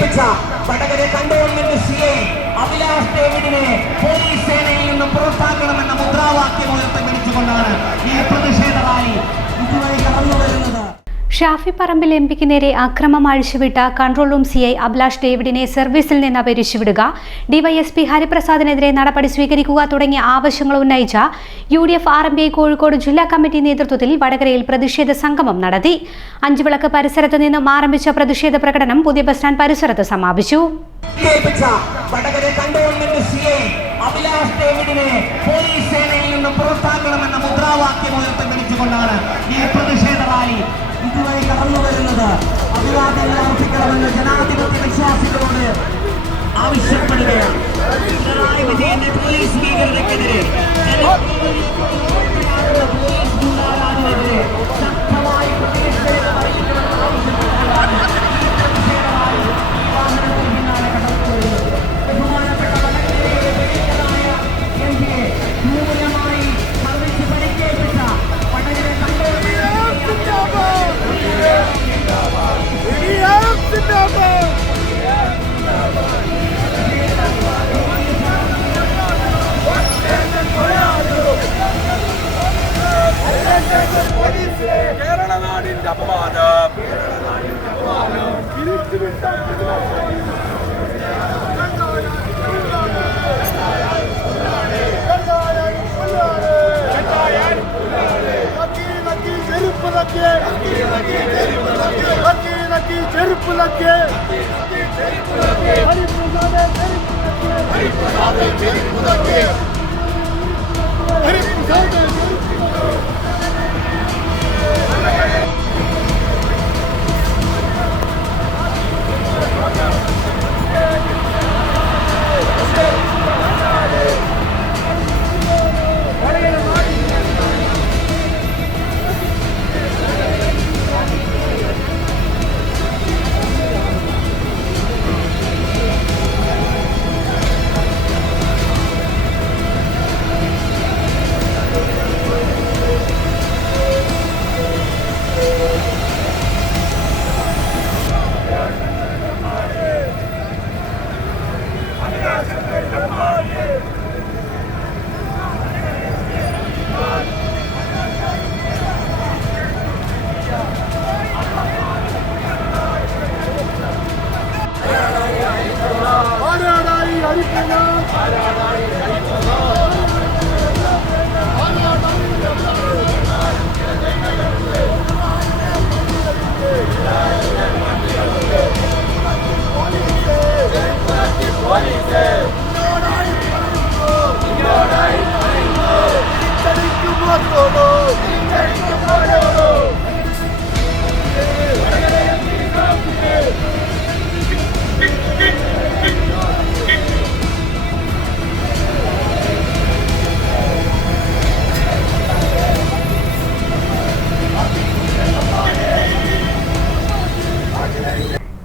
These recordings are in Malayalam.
പരിക്കേൽപ്പിച്ച വടകര കണ്ടോൺമെന്റ് CI അഭിലാഷ് ഡേവിഡിനെ പോലീസ് സേനയിൽ നിന്നും പുറത്താക്കണമെന്ന മുദ്രാവാക്യം ഉയർത്തിപ്പിടിച്ചുകൊണ്ടാണ് ഈ പ്രതിഷേധ റാലി ഇതുവഴി കടന്നു വരുന്നത്. ഷാഫി പറമ്പിൽ എംപിക്ക് നേരെ അക്രമം അഴിച്ചുവിട്ട കൺട്രോൾ റൂം CI അഭിലാഷ് ഡേവിഡിനെ സർവീസിൽ നിന്ന് പിരിച്ചുവിടുക, ഡിവൈഎസ്പി ഹരിപ്രസാദിനെതിരെ നടപടി സ്വീകരിക്കുക തുടങ്ങിയ ആവശ്യങ്ങൾ ഉന്നയിച്ച UDF RMPI കോഴിക്കോട് ജില്ലാ കമ്മിറ്റി നേതൃത്വത്തിൽ വടകരയിൽ പ്രതിഷേധ സംഗമം നടത്തി. അഞ്ചുവിളക്ക് പരിസരത്ത് നിന്നും ആരംഭിച്ച പ്രതിഷേധ പ്രകടനം പുതിയ ബസ് സ്റ്റാൻഡ് പരിസരത്ത് സമാപിച്ചു. വടകര കണ്ടോൺമെന്റ് CI അഭിലാഷ് ഡേവിഡിനെ പോലീസ് സേനയിൽ നിന്നും പുറത്താക്കണമെന്ന മുദ്രാവാക്യം ഉയർത്തിപ്പിടിച്ചുകൊണ്ടാണ് ഈ പ്രതിഷേധ റാലി ഇതുവഴി കടന്നു വരുന്നത്. അഭിവാദ്യങ്ങൾ അർപ്പിക്കണമെന്ന് ജനാധിപത്യ വിശ്വാസികളോട് ആവശ്യപ്പെടുകയാണ്. പിണറായി വിജയന്റെ പോലീസ് ഭീകരതയ്ക്കെതിരെ ശക്തമായി കേരളനാടിന്റെ അപമാനം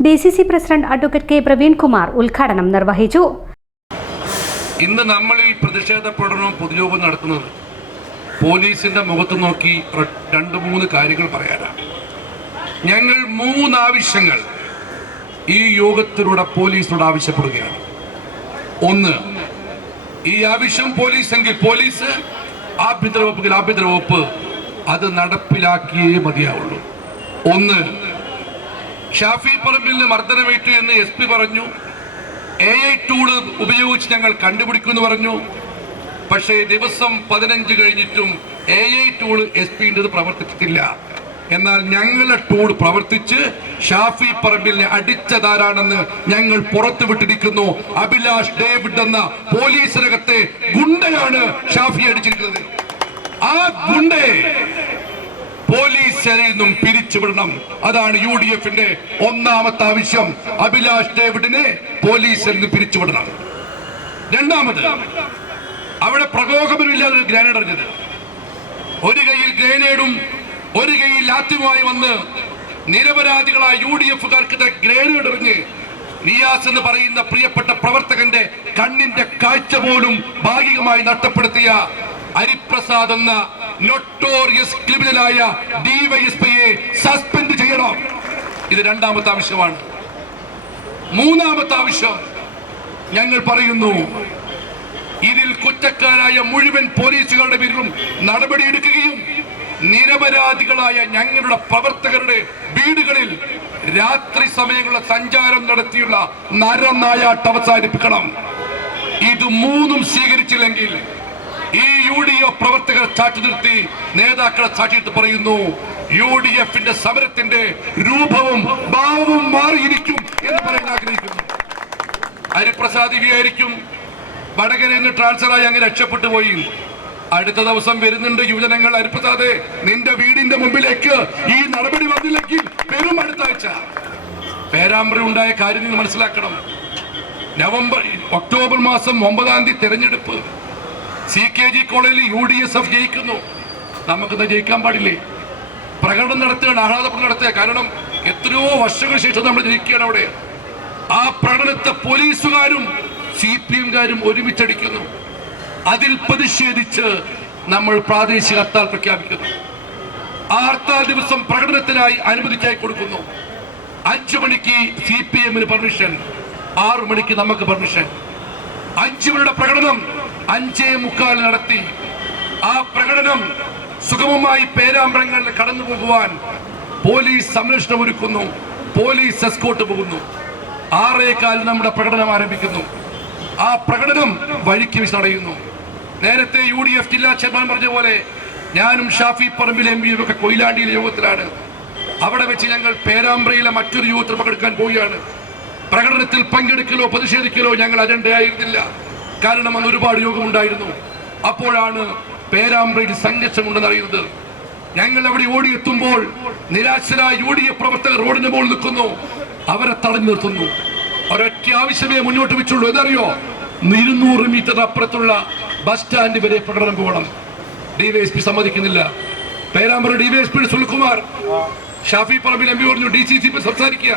DCC president advocate K Praveenkumar ഉദ്ഘാടനം നിർവഹിച്ചു. ഇന്ന് നമ്മൾ ഈ പ്രതിഷേധ പ്രകടനവും പൊതുയോഗം നടത്തുന്നത് പോലീസിന്റെ മുഖത്ത് നോക്കി 2-3 കാര്യങ്ങൾ പറയാനാണ്. ഞങ്ങൾ 3 ആവശ്യങ്ങൾ ഈ യോഗത്തിലൂടെ പോലീസിനോട് ആവശ്യപ്പെടുകയാണ്. 1, ഈ ആവശ്യം പോലീസെങ്കിൽ പോലീസ്, ആഭ്യന്തര വകുപ്പെങ്കിൽ ആഭ്യന്തര വകുപ്പ് അത് നടപ്പിലാക്കിയേ മതിയാവുള്ളൂ. 1, ഷാഫി പറമ്പിലിന് മർദ്ദനമേറ്റു എന്ന് SP പറഞ്ഞു. AI ടൂൾ ഉപയോഗിച്ച് ഞങ്ങൾ കണ്ടുപിടിക്കുമെന്ന് പറഞ്ഞു. പക്ഷേ ദിവസം 15 കഴിഞ്ഞിട്ടും AI ടൂൾ SP-ൻ്റെത് പ്രവർത്തിച്ചിട്ടില്ല. എന്നാൽ ഞങ്ങളുടെ ടൂൾ പ്രവർത്തിച്ച് ഷാഫി പറമ്പിലിനെ അടിച്ചതാരാണെന്ന് ഞങ്ങൾ പുറത്തുവിട്ടിരിക്കുന്നു. അഭിലാഷ് ഡേവിഡ് എന്ന പോലീസിനകത്തെ ഗുണ്ടയാണ് ഷാഫി അടിച്ചിരിക്കുന്നത്. ആ ഗുണ്ടയെ പോലീസ് സേനയിൽ നിന്നും പിരിച്ചുവിടണം. അതാണ് UDF-ന്റെ 1ാമത്തെ ആവശ്യം. അഭിലാഷ് ഡേവിഡിനെ പോലീസിൽ നിന്ന് പിരിച്ചുവിടണം. 2ാമത്, അവിടെ പ്രകോപനമില്ലാതെ ഒരു ഗ്രാനേഡ് എറിഞ്ഞത്. ഒരു കൈയിൽ ഗ്രനേഡും ഒരു കൈയിൽ ലാത്തിയുമായി വന്ന് നിരപരാധികളായ UDF-കാർക്ക് ഗ്രനേഡ് എറിഞ്ഞ് നിയാസ് എന്ന് പറയുന്ന പ്രിയപ്പെട്ട പ്രവർത്തകന്റെ കണ്ണിന്റെ കാഴ്ച പോലും ഭാഗികമായി നഷ്ടപ്പെടുത്തിയ ഹരിപ്രസാദ് എന്ന നൊട്ടോറിയസ് ക്രിമിനലായ DYSP-യെ സസ്പെൻഡ് ചെയ്യണം. ഇത് 2ാമത്തെ ആവശ്യമാണ്. മൂന്നാമത്തെ ആവശ്യം ഞങ്ങൾ പറയുന്നു, ഇതിൽ കുറ്റക്കാരായ മുഴുവൻ പോലീസുകാരുടെ പേരിലും നടപടിയെടുക്കുകയും നിരപരാധികളായ ഞങ്ങളുടെ പ്രവർത്തകരുടെ വീടുകളിൽ രാത്രി സമയങ്ങളിലെ സഞ്ചാരം നടത്തിയുള്ള നരനായാട്ട് അവസാനിപ്പിക്കണം. ഇത് മൂന്നും സ്വീകരിച്ചില്ലെങ്കിൽ ഈ UDF പ്രവർത്തകർ സാക്ഷി നിർത്തി നേതാക്കളെ സാക്ഷിയിട്ട് പറയുന്നു, UDFന്റെ സമരത്തിന്റെ രൂപവും ഭാവവും മാറിയിരിക്കും എന്ന് പറയാൻ ആഗ്രഹിക്കുന്നു. ഹരിപ്രസാദ് വിയായിരിക്കും വടകരയിൽ നിന്ന് ട്രാൻസ്ഫറായി അങ്ങ് രക്ഷപ്പെട്ടു പോയി. അടുത്ത ദിവസം വരുന്നുണ്ട് യുവജനങ്ങൾ, ഹരിപ്രസാദ് നിന്റെ വീടിന്റെ മുമ്പിലേക്ക് ഈ നടപടി വന്നില്ലെങ്കിൽ വരും അടുത്ത ആഴ്ച. പേരാമ്പ്ര ഉണ്ടായ കാര്യം നിങ്ങൾ മനസ്സിലാക്കണം. ഒക്ടോബർ മാസം 9-ാം തീയതി തെരഞ്ഞെടുപ്പ്. CKG കോളേജിൽ UDSF ജയിക്കുന്നു. നമുക്കിത് ജയിക്കാൻ പാടില്ലേ? പ്രകടനം നടത്തുകയാണ്, ആഹ്ലാദപ്രകടനം നടത്തുക. കാരണം എത്രയോ വർഷങ്ങൾക്ക് ശേഷം നമ്മൾ ജയിക്കുകയാണ് അവിടെ. ആ പ്രകടനത്തെ പോലീസുകാരും CPM-കാരും ഒരുമിച്ചടിക്കുന്നു. അതിൽ പ്രതിഷേധിച്ച് നമ്മൾ പ്രാദേശിക ഹർത്താൽ പ്രഖ്യാപിക്കുന്നു. ആ ഹർത്താൽ ദിവസം പ്രകടനത്തിനായി അനുമതിക്കായി കൊടുക്കുന്നു. 5 മണിക്ക് CPM-ന് പെർമിഷൻ, 6 മണിക്ക് നമുക്ക് പെർമിഷൻ. 5 മണിയുടെ പ്രകടനം 5:45 നടത്തി. ആ പ്രകടനം സുഗമമായി പേരാമ്പ്രങ്ങളിൽ കടന്നു പോകുവാൻ പോലീസ് സംരക്ഷണം ഒരുക്കുന്നു, പോലീസ് എസ്കോർട്ട് പോകുന്നു. 6:15 നമ്മുടെ പ്രകടനം ആരംഭിക്കുന്നു. ആ പ്രകടനം വഴിക്ക് വെച്ച് തടയുന്നു. നേരത്തെ UDF ജില്ലാ ചെയർമാൻ പറഞ്ഞ പോലെ ഞാനും ഷാഫി പറമ്പിൽ MPയും ഒക്കെ കൊയിലാണ്ടിയിലെ യോഗത്തിലാണ്. അവിടെ വെച്ച് ഞങ്ങൾ പേരാമ്പ്രയിലെ മറ്റൊരു യോഗത്തിൽ പങ്കെടുക്കാൻ പോവുകയാണ്. പ്രകടനത്തിൽ പങ്കെടുക്കലോ പ്രതിഷേധിക്കലോ ഞങ്ങൾ അജണ്ടയായിരുന്നില്ല. കാരണം അന്ന് ഒരുപാട് യോഗമുണ്ടായിരുന്നു. അപ്പോഴാണ് പേരാമ്പ്രയിൽ സംഘർഷം ഉണ്ടെന്ന് അറിയുന്നത്. ഞങ്ങൾ അവിടെ ഓടിയെത്തുമ്പോൾ നിരാശരായ UDF പ്രവർത്തകർ റോഡിന് മുകളിൽ നിൽക്കുന്നു. അവരെ തടഞ്ഞു നിർത്തുന്നു. ഒരൊറ്റ ആവശ്യമേ മുന്നോട്ട് വെച്ചുള്ളൂ. എന്നറിയോ? 200 മീറ്റർ അപ്പുറത്തുള്ള ബസ് സ്റ്റാൻഡ് വരെ പ്രകടനം പോകണം. DYSP സമ്മതിക്കുന്നില്ല. പേരാമ്പ്ര DYSP സുൽകുമാർ ഷാഫി പറമ്പിൽ MP പറഞ്ഞു DCC സംസാരിക്കുക.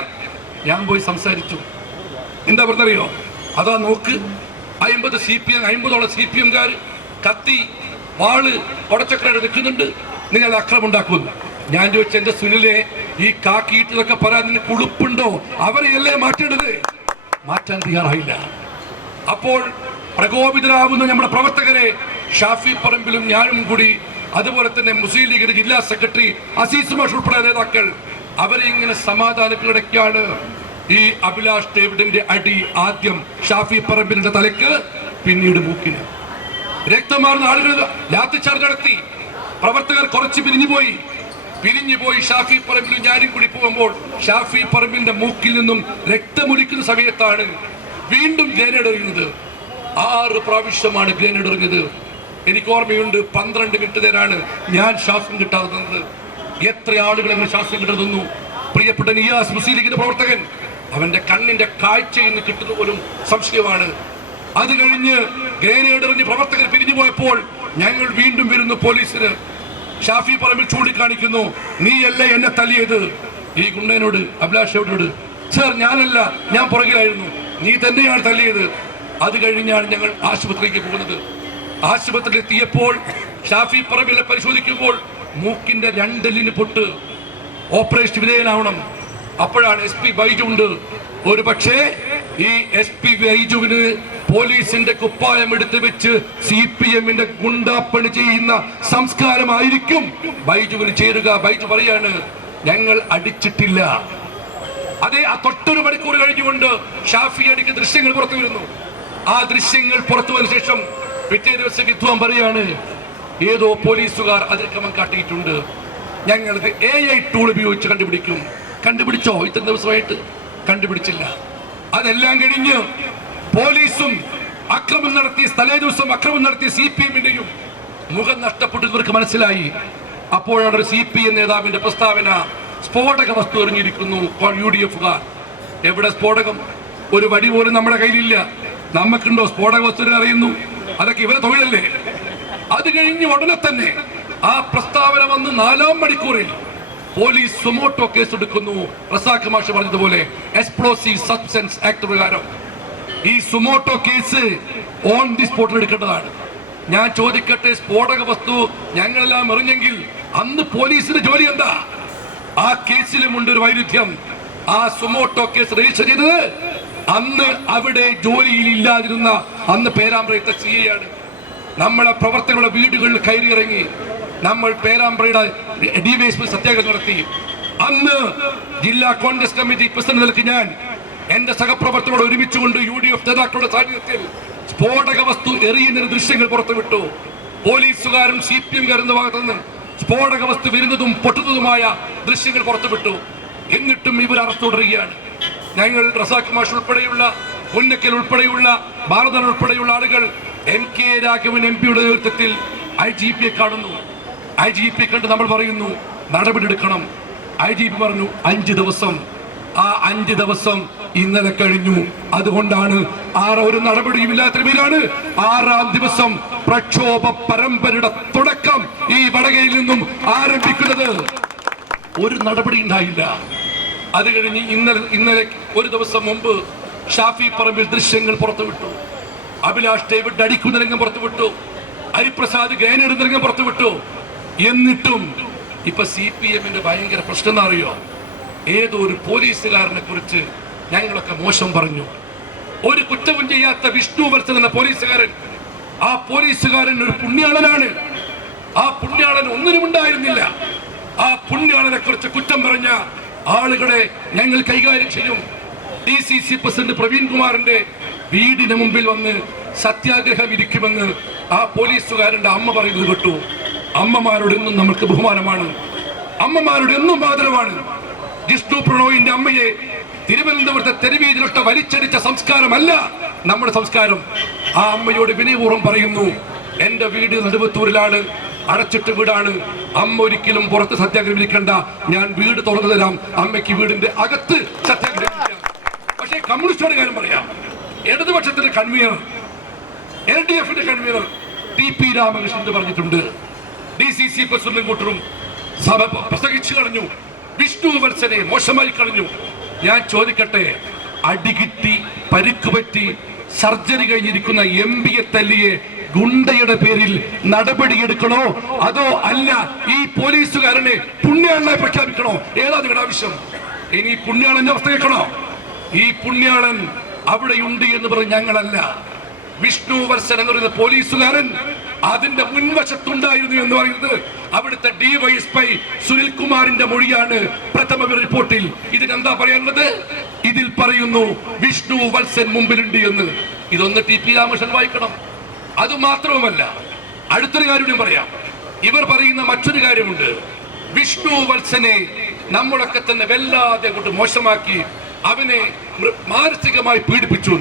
ഞാൻ പോയി സംസാരിച്ചു. എന്താ പറഞ്ഞറിയോ? അതാ നോക്ക്, 50 CPM 50ഓളം CPM-കാർ കത്തി വാള് ഒടച്ചക്രായിട്ട് നിൽക്കുന്നുണ്ട്. നിങ്ങൾ അക്രമം ഉണ്ടാക്കുന്നു. ഞാൻ ചോദിച്ച എന്റെ സുനിലെ, ഈ കാക്കിയിട്ടതൊക്കെ പറയാൻ നിനക്ക് ഉളുപ്പുണ്ടോ? അവരെയല്ലേ മാറ്റേണ്ടത്? മാറ്റാൻ തയ്യാറായില്ല. അപ്പോൾ പ്രകോപിതരാകുന്ന നമ്മുടെ പ്രവർത്തകരെ ഷാഫി പറമ്പിലും ഞാനും കൂടി, അതുപോലെ തന്നെ മുസ്ലിം ലീഗിന്റെ ജില്ലാ സെക്രട്ടറി അസീസ് മാഷ് ഉൾപ്പെടെ നേതാക്കൾ, അവരെ ഇങ്ങനെ സമാധാനത്തിനിടയ്ക്കാണ് ഈ അഭിലാഷ് ഡേവിഡിന്റെ അടി ആദ്യം ഷാഫി പറമ്പിലിന്റെ തലയ്ക്ക്, പിന്നീട് മൂക്കിന്. രക്തമാർന്ന ആളുകൾ ലാത്തി ചാർജ് നടത്തി. പ്രവർത്തകർ കുറച്ച് പിരിഞ്ഞുപോയി. ഷാഫി പറമ്പിലും ഞാനും കൂടി പോകുമ്പോൾ ഷാഫി പറമ്പിലിന്റെ മൂക്കിൽ നിന്നും രക്തമൊലിക്കുന്ന സമയത്താണ് വീണ്ടും ഗ്രനേഡ് എറിയുന്നത്. 6 പ്രാവശ്യമാണ് ഗ്രനേഡ് എറിഞ്ഞത്. എനിക്ക് ഓർമ്മയുണ്ട്, 12 മിനിറ്റ് നേരാണ് ഞാൻ ശ്വാസം കിട്ടാതെ തന്നത്. എത്ര ആളുകൾ അങ്ങനെ ശ്വാസം കിട്ടുന്നു. പ്രിയപ്പെട്ട നിയാസ് മുസ്ലിം ലീഗിന്റെ പ്രവർത്തകൻ, അവന്റെ കണ്ണിന്റെ കാഴ്ചയിൽ നിന്ന് കിട്ടുന്ന പോലും സംശയമാണ്. അത് കഴിഞ്ഞ് ഗ്രനേഡ് എറിഞ്ഞ് പ്രവർത്തകർ പിരിഞ്ഞു പോയപ്പോൾ ഞങ്ങൾ വീണ്ടും വരുന്നു പോലീസിന്. ഷാഫി പറമ്പിൽ ചൂണ്ടിക്കാണിക്കുന്നു, നീയല്ലേ എന്നെ തല്ലിയത്? ഈ ഗുണ്ടനോട്, അഭിലാഷോട്, സർ ഞാനല്ല, ഞാൻ പുറകിലായിരുന്നു, നീ തന്നെയാണ് തല്ലിയത്. അത് കഴിഞ്ഞാണ് ഞങ്ങൾ ആശുപത്രിക്ക് പോകുന്നത്. ആശുപത്രിയിൽ എത്തിയപ്പോൾ ഷാഫി പറമ്പിലെ പരിശോധിക്കുമ്പോൾ മൂക്കിന്റെ 2 എല്ലിന് പൊട്ട്, ഓപ്പറേഷൻ വിധേയനാവണം. അപ്പോഴാണ് SP ബൈജു ഉണ്ട്. ഒരു പക്ഷേ ഈ SP ബൈജുവിന് പോലീസിന്റെ കുപ്പായം എടുത്ത് വെച്ച് CPM-ന്റെ ഗുണ്ടാപ്പണി ചെയ്യുന്ന സംസ്കാരമായിരിക്കും ബൈജുവിന് ചേരുക. ബൈജു പറയാണ്, ഞങ്ങൾ അടിച്ചിട്ടില്ല. അതേ ആ തൊട്ടൊരു മണിക്കൂർ കഴിഞ്ഞുകൊണ്ട് ഷാഫി അടിക്ക് ദൃശ്യങ്ങൾ പുറത്തു വരുന്നു. ആ ദൃശ്യങ്ങൾ പുറത്തു വന്ന ശേഷം പിറ്റേ ദിവസം വിദ്വാൻ പറയാണ്, ഏതോ പോലീസുകാർ അതിക്രമം കാട്ടിയിട്ടുണ്ട്, ഞങ്ങൾക്ക് AI ടൂൾ ഉപയോഗിച്ച് കണ്ടുപിടിക്കും. കണ്ടുപിടിച്ചോ? ഇത്ര ദിവസമായിട്ട് കണ്ടുപിടിച്ചില്ല. അതെല്ലാം കഴിഞ്ഞ് പോലീസും അക്രമം നടത്തി, തലേ ദിവസം അക്രമം നടത്തിയ CPM-ന്റെയും മുഖം നഷ്ടപ്പെട്ടു ഇവർക്ക് മനസ്സിലായി. അപ്പോഴാണ് ഒരു CPM നേതാവിന്റെ പ്രസ്താവന, സ്ഫോടക വസ്തു എറിഞ്ഞിരിക്കുന്നു UDF-കാർ. എവിടെ സ്ഫോടകം? ഒരു വടി പോലും നമ്മുടെ കയ്യിലില്ല. നമുക്കുണ്ടോ സ്ഫോടക വസ്തു അറിയുന്നു? അതൊക്കെ ഇവരെ തൊഴിലല്ലേ? അത് കഴിഞ്ഞ് ഉടനെ തന്നെ ആ പ്രസ്താവന വന്ന് 4-ാം മണിക്കൂറിൽ പോലീസ് സുമോട്ടോ കേസ് എടുക്കുന്നു. റസാഖ് മാഷ് പറഞ്ഞതുപോലെ എക്സ്പ്ലോസീവ് സബ്സ്റ്റൻസ് ആക്ട് പ്രകാരം ഈ സുമോട്ടോ കേസ് ഓൺ ദി സ്പോട്ടിൽ എടുക്കേണ്ടതാണ്. ഞാൻ ചോദിക്കട്ടെ, സ്ഫോടക വസ്തു ഞങ്ങളെല്ലാം എറിഞ്ഞെങ്കിൽ അന്ന് പോലീസിന്റെ ജോലി എന്താ? ആ കേസിലുമുണ്ട് ഒരു വൈരുദ്ധ്യം. ആ സുമോട്ടോ കേസ് രജിസ്റ്റർ ചെയ്തത് അന്ന് അവിടെ ജോലിയിൽ ഇല്ലാതിരുന്ന അന്ന് പേരാമ്പ്രയത്തെ CI ആണ്. നമ്മളെ പ്രവർത്തകരുടെ വീടുകളിൽ കയറിയിറങ്ങി നമ്മൾ പേരാമ്പ്രയുടെ DYSP സത്യാഗ്രഹം നടത്തി. അന്ന് ജില്ലാ കോൺഗ്രസ് കമ്മിറ്റി പ്രസിഡന്റ് നിലയ്ക്ക് ഞാൻ എന്റെ സഹപ്രവർത്തകരോട് ഒരുമിച്ചുകൊണ്ട് UDF നേതാക്കളുടെ സാന്നിധ്യത്തിൽ സ്ഫോടക വസ്തു എറിയുന്ന ദൃശ്യങ്ങൾ പുറത്തുവിട്ടു. പോലീസുകാരും CPM-കാരും ഭാഗത്തു നിന്ന് സ്ഫോടക വസ്തു വരുന്നതും പൊട്ടുന്നതുമായ ദൃശ്യങ്ങൾ പുറത്തുവിട്ടു. എന്നിട്ടും ഇവർ അറസ്റ്റ് തുടരുകയാണ്. ഞങ്ങൾ റസാഖ് മാഷ് ഉൾപ്പെടെയുള്ള പുന്നക്കൽ ഉൾപ്പെടെയുള്ള ഭാരതൻ ഉൾപ്പെടെയുള്ള ആളുകൾ MK രാഘവൻ MP-യുടെ നേതൃത്വത്തിൽ IGP-യെ കാണുന്നു. IGP കണ്ട് നമ്മൾ പറയുന്നു നടപടിയെടുക്കണം. IGP പറഞ്ഞു 5 ദിവസം. ആ 5 ദിവസം ഇന്നലെ കഴിഞ്ഞു. അതുകൊണ്ടാണ് ഒരു നടപടിയും ഇല്ലാത്ത പേരാണ് 6-ാം ദിവസം പ്രക്ഷോഭ പരമ്പരയുടെ തുടക്കം ഈ വടകരയിൽ നിന്നും ആരംഭിക്കുന്നത്. ഒരു നടപടി ഉണ്ടായില്ല. അത് കഴിഞ്ഞ് ഇന്നലെ ഒരു ദിവസം മുമ്പ് ഷാഫി പറമ്പിൽ ദൃശ്യങ്ങൾ പുറത്തുവിട്ടു. അഭിലാഷ് ഡേവിഡ് അടിക്കുന്ന രംഗം പുറത്തുവിട്ടു. ഹരിപ്രസാദ് ഗ്രേനേഡ് രംഗം പുറത്തുവിട്ടു. എന്നിട്ടും ഇപ്പൊ CPM-ന്റെ ഭയങ്കര പ്രശ്നം എന്നറിയോ? ഏതോ ഒരു പോലീസുകാരനെ കുറിച്ച് ഞങ്ങളൊക്കെ മോശം പറഞ്ഞു. ഒരു കുറ്റവും ചെയ്യാത്ത വിഷ്ണു വത്സൻ എന്ന പോലീസുകാരൻ, ആ പോലീസുകാരൻ ഒരു പുണ്യാളനാണ്. ആ പുണ്യാളൻ ഒന്നിനും ഉണ്ടായിരുന്നില്ല. ആ പുണ്യാളനെ കുറിച്ച് കുറ്റം പറഞ്ഞ ആളുകളെ ഞങ്ങൾ കൈകാര്യം ചെയ്യും. DCC പ്രസിഡന്റ് പ്രവീൺ കുമാറിന്റെ വീടിന് മുമ്പിൽ വന്ന് സത്യാഗ്രഹം ഇരിക്കുമെന്ന് ആ പോലീസുകാരന്റെ അമ്മ പറയുന്നത് കേട്ടു. അമ്മമാരോട് എന്നും നമുക്ക് ബഹുമാനമാണ്, അമ്മമാരോട് എന്നും ആദരവാണ്. ജിഷ്ണു പ്രണോയിന്റെ അമ്മയെ തിരുവനന്തപുരത്തെ തെരുവീതിലൊട്ട വലിച്ചടിച്ച സംസ്കാരമല്ല നമ്മുടെ സംസ്കാരം. ആ അമ്മയോട് വിനയപൂർവ്വം പറയുന്നു, എന്റെ വീട് നെടുവത്തൂരിലാണ്, അടച്ചിട്ട് വീടാണ്. അമ്മ ഒരിക്കലും പുറത്ത് സത്യാഗ്രഹം ഇരിക്കണ്ട, ഞാൻ വീട് തുറന്നു തരാം, അമ്മയ്ക്ക് വീടിന്റെ അകത്ത് സത്യാഗ്രഹം. പക്ഷേ കമ്മ്യൂണിസ്റ്റുകാരുടെ കാര്യം പറയാം. ഇടതുപക്ഷത്തിന്റെ കൺവീനർ, LDF-ന്റെ കൺവീനർ TP രാമകൃഷ്ണൻ പറഞ്ഞിട്ടുണ്ട്. DCC പ്രസിഡന്റും കൂട്ടരും സഭ പ്രസംഗിച്ചു കളഞ്ഞു. വിഷ്ണു വത്സനെ മോശമായി കളഞ്ഞു. ഞാൻ ചോദിക്കട്ടെ, അടികിട്ടി പരിക്കുപറ്റി സർജറി കഴിഞ്ഞിരിക്കുന്ന MP-യെ തല്ലിയെ ഗുണ്ടയുടെ പേരിൽ നടപടിയെടുക്കണോ, അതോ അല്ല ഈ പോലീസുകാരനെ പുണ്യാളനെ പ്രഖ്യാപിക്കണോ? ഏതാ നിങ്ങളുടെ ആവശ്യം? ഇനി പുണ്യാളന്റെ അവസ്ഥ കേൾക്കണോ? ഈ പുണ്യാളൻ അവിടെയുണ്ട് എന്ന് പറഞ്ഞ് ഞങ്ങളല്ല. വിഷ്ണു വത്സൻ എന്ന് പറയുന്ന പോലീസുകാരൻ അതിന്റെ മുൻവശത്തുണ്ടായിരുന്നു എന്ന് പറയുന്നത് അവിടുത്തെ DYSP സുനിൽ കുമാറിന്റെ മൊഴിയാണ് പ്രഥമ റിപ്പോർട്ടിൽ. ഇതിനെന്താ പറയാനുള്ളത്? ഇതിൽ പറയുന്നു വിഷ്ണു വത്സൻ മുമ്പിലുണ്ട് എന്ന്. ഇതൊന്ന് TP രാമകൃഷ്ണൻ വായിക്കണം. അതുമാത്രവുമല്ല, അടുത്തൊരു കാര്യം പറയാം. ഇവർ പറയുന്ന മറ്റൊരു കാര്യമുണ്ട്. വിഷ്ണു വത്സനെ നമ്മളൊക്കെ തന്നെ വല്ലാതെ കൊണ്ട് മോശമാക്കി, അവനെ മാനസികമായി പീഡിപ്പിച്ചു.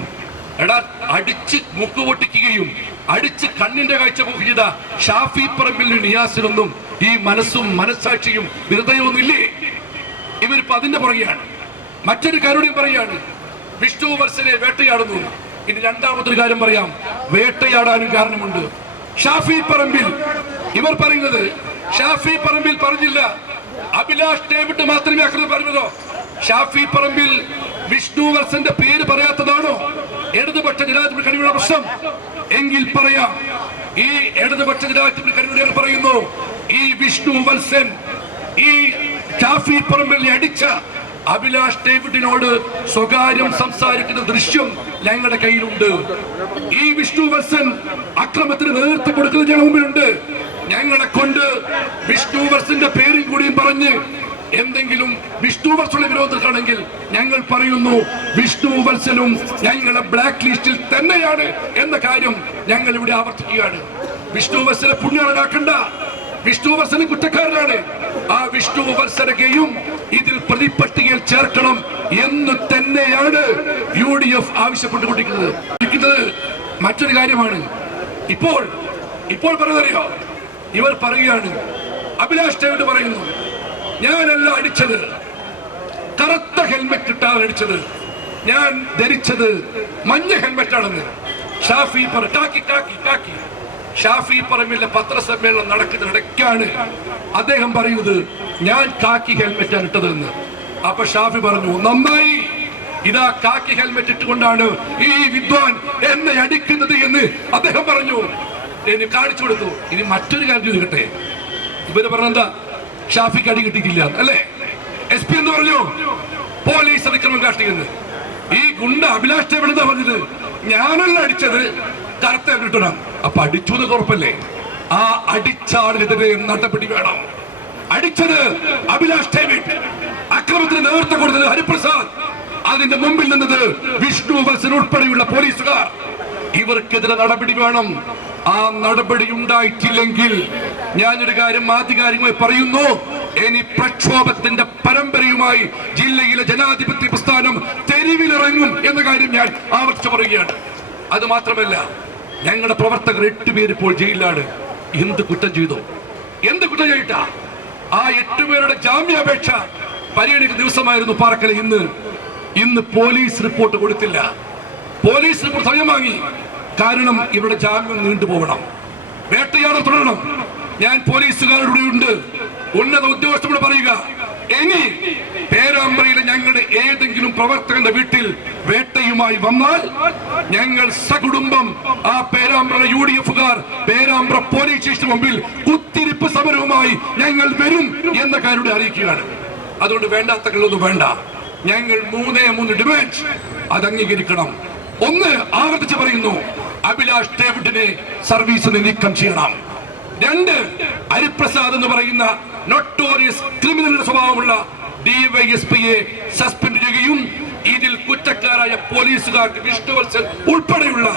എടാ, അടിച്ച് മുക്ക് പൊട്ടിക്കുകയും അടിച്ച് കണ്ണിന്റെ കാഴ്ച ചെയ്ത ഷാഫി പറമ്പിൽ നിയാസിനൊന്നും ഈ മനസ്സും മനസ്സാക്ഷിയും ഹൃദയമൊന്നുമില്ലേ? ഇവരിപ്പോ അതിന്റെ പുറകെയാണ്. മറ്റൊരു കാര്യം പറയാണ്, വിഷ്ണു വത്സനെ വേട്ടയാടുന്നു. ഇനി രണ്ടാമതൊരു കാര്യം പറയാം, വേട്ടയാടാനും കാരണമുണ്ട്. ഷാഫി പറമ്പിൽ ഇവർ പറയുന്നത്, ഷാഫി പറമ്പിൽ പറഞ്ഞില്ല, അഭിലാഷ് ഡേവിഡ് മാത്രമേ അക്രമം പറഞ്ഞതോ? ഷാഫി പറമ്പിൽ വിഷ്ണു വത്സന്റെ പേര് പറയാത്തതാണോ ഇടതുപക്ഷ ജനാധിപത്യ കണിയുടെ പ്രശ്നം? എങ്കിൽ പറയാം, ഈ ഇടതുപക്ഷ ജനാധിപത്യ കണിയുടെ പറയുന്നു, ഈ വിഷ്ണു വത്സൻ ഈ ഷാഫി പറമ്പിൽ അടിച്ച അഭിലാഷ് ഡേവിഡിനോട് സ്വകാര്യം സംസാരിക്കുന്ന ദൃശ്യം ഞങ്ങളുടെ കയ്യിലുണ്ട്. ഈ വിഷ്ണു വത്സൻ അക്രമത്തിന് നേതൃത്വം കൊടുക്കുന്നത് ഞങ്ങളുടെ മുമ്പിലുണ്ട്. ഞങ്ങളെ കൊണ്ട് വിഷ്ണു വത്സന്റെ പേരും കൂടിയും പറഞ്ഞ് എന്തെങ്കിലും വിഷ്ണു വത്സന്റെ വിരോധത്തിലാണെങ്കിൽ ഞങ്ങൾ പറയുന്നു, വിഷ്ണു വത്സനും ഞങ്ങളെ ബ്ലാക്ക് ലിസ്റ്റിൽ തന്നെയാണ് എന്ന കാര്യം ഞങ്ങൾ ഇവിടെ ആവർത്തിക്കുകയാണ്. വിഷ്ണു വത്സനെ പുണ്യാളനാക്കണ്ട, വിഷ്ണു വത്സന് കുറ്റക്കാരനാണ്. ആ വിഷ്ണു വത്സനെയും ഇതിൽ പ്രതിപട്ടികയിൽ ചേർക്കണം എന്ന് തന്നെയാണ് UDF ആവശ്യപ്പെട്ടുകൊണ്ടിരിക്കുന്നത്. മറ്റൊരു കാര്യമാണ് ഇപ്പോൾ പറയുന്നറിയോ? ഇവർ പറയുകയാണ്, അഭിലാഷ് ഡേവിഡ് പറയുന്നു, ഞാനല്ല അടിച്ചത്, കറുത്ത ഹെൽമെറ്റ് ഇട്ടാണ് അടിച്ചത്, ഞാൻ ധരിച്ചത് മഞ്ഞ ഹെൽമെറ്റ് ആണെന്ന്. ഷാഫി പറമ്പിലെ പത്രസമ്മേളനം നടക്കുന്നതിനിടയ്ക്കാണ് അദ്ദേഹം പറയുന്നത്, ഞാൻ കാക്കി ഹെൽമെറ്റ് ആണ് ഇട്ടതെന്ന്. അപ്പൊ ഷാഫി പറഞ്ഞു, നന്നായി, ഇതാ കാക്കി ഹെൽമെറ്റ് ഇട്ടുകൊണ്ടാണ് ഈ വിദ്വാൻ എന്നെ അടിക്കുന്നത് എന്ന് അദ്ദേഹം പറഞ്ഞു. എന്നെ കാണിച്ചു കൊടുത്തു. ഇനി മറ്റൊരു കാര്യം ചോദിക്കട്ടെ, ഇവര് പറഞ്ഞെന്താ, ഷാഫിക്ക് അടി കിട്ടിയിട്ടില്ല അല്ലേ? SP എന്ന് പറഞ്ഞു പോലീസ് അതിക്രമം കാട്ടിയെന്ന്. ഈ ഗുണ്ട അഭിലാഷ് ടേബിൾ എന്താ പറഞ്ഞത്? ഞാനല്ല അടിച്ചത്, കറുത്ത കിട്ടണം. അപ്പൊ അടിച്ചു എന്ന് കുഴപ്പമില്ലേ? ആ അടിച്ചാളിനെതിരെ നടപടി വേണം. അടിച്ചത് അഭിലാഷ് ടേബിൾ, അക്രമത്തിന് നേതൃത്വം കൊടുത്തത് ഹരിപ്രസാദ്, അതിന്റെ മുമ്പിൽ നിന്നത് വിഷ്ണു വത്സൻ ഉൾപ്പെടെയുള്ള പോലീസുകാർ. ഇവർക്കെതിരെ നടപടി വേണം. ആ നടപടി ഉണ്ടായിട്ടില്ലെങ്കിൽ ഞാനൊരു കാര്യം ആധികാരികമായി പറയുന്നു, ഇനി പ്രക്ഷോഭത്തിന്റെ പരമ്പരയുമായി ജില്ലയിലെ ജനാധിപത്യ പ്രസ്ഥാനം തെരുവിലിറങ്ങും എന്ന കാര്യം ഞാൻ ആവർത്തിച്ചു പറയുകയാണ്. അത് മാത്രമല്ല, ഞങ്ങളുടെ പ്രവർത്തകർ 8 പേര് ഇപ്പോൾ ജയിലിലാണ്. എന്ത് കുറ്റം ചെയ്തു? എന്ത് കുറ്റം ചെയ്തിട്ടാ? ആ 8 പേരുടെ ജാമ്യാപേക്ഷ പരിഗണിക്കുന്ന ദിവസമായിരുന്നു പാറക്കൽ. ഇന്ന് പോലീസ് റിപ്പോർട്ട് കൊടുത്തില്ല. പോലീസ് റിപ്പോർട്ട് സമയം വാങ്ങി. കാരണം ഇവിടെ ജാമ്യം നീണ്ടുപോകണം, വേട്ടയാടൽ തുടരണം. ഞാൻ പോലീസുകാരുടെ ഉണ്ട്, ഉന്നത ഉദ്യോഗസ്ഥരോട് പറയുക, ഇനി പേരാമ്പ്രയിലെ ഞങ്ങളുടെ ഏതെങ്കിലും പ്രവർത്തകന്റെ വീട്ടിൽ വേട്ടയുമായി വന്നാൽ ഞങ്ങൾ സകുടുംബം ആ പേരാമ്പ്ര UDF-കാർ പേരാമ്പ്ര പോലീസ് സ്റ്റേഷന് മുമ്പിൽ കുത്തിരിപ്പ് സമരവുമായി ഞങ്ങൾ വരും എന്ന കാര്യം അറിയിക്കുകയാണ്. അതുകൊണ്ട് വേണ്ടാത്തകളൊന്നും വേണ്ട. ഞങ്ങൾ 3 ഡിമാൻഡ് അത് അംഗീകരിക്കണം. ഒന്ന്, ആവർത്തിച്ച് പറയുന്നു, അഭിലാഷ് ഡേവിഡിനെ സർവീസിൽ നിന്ന് നീക്കം ചെയ്യണം. 2, ഹരിപ്രസാദ് എന്ന് പറയുന്ന നൊട്ടോറിയസ് ക്രിമിനൽ സ്വഭാവമുള്ള DYSP-യെ സസ്പെൻഡ് ചെയ്യുകയും ഇതിൽ കുറ്റക്കാരായ പോലീസുകാർക്ക് വിഷ്ണുവത്സൻ ഉൾപ്പെടെയുള്ള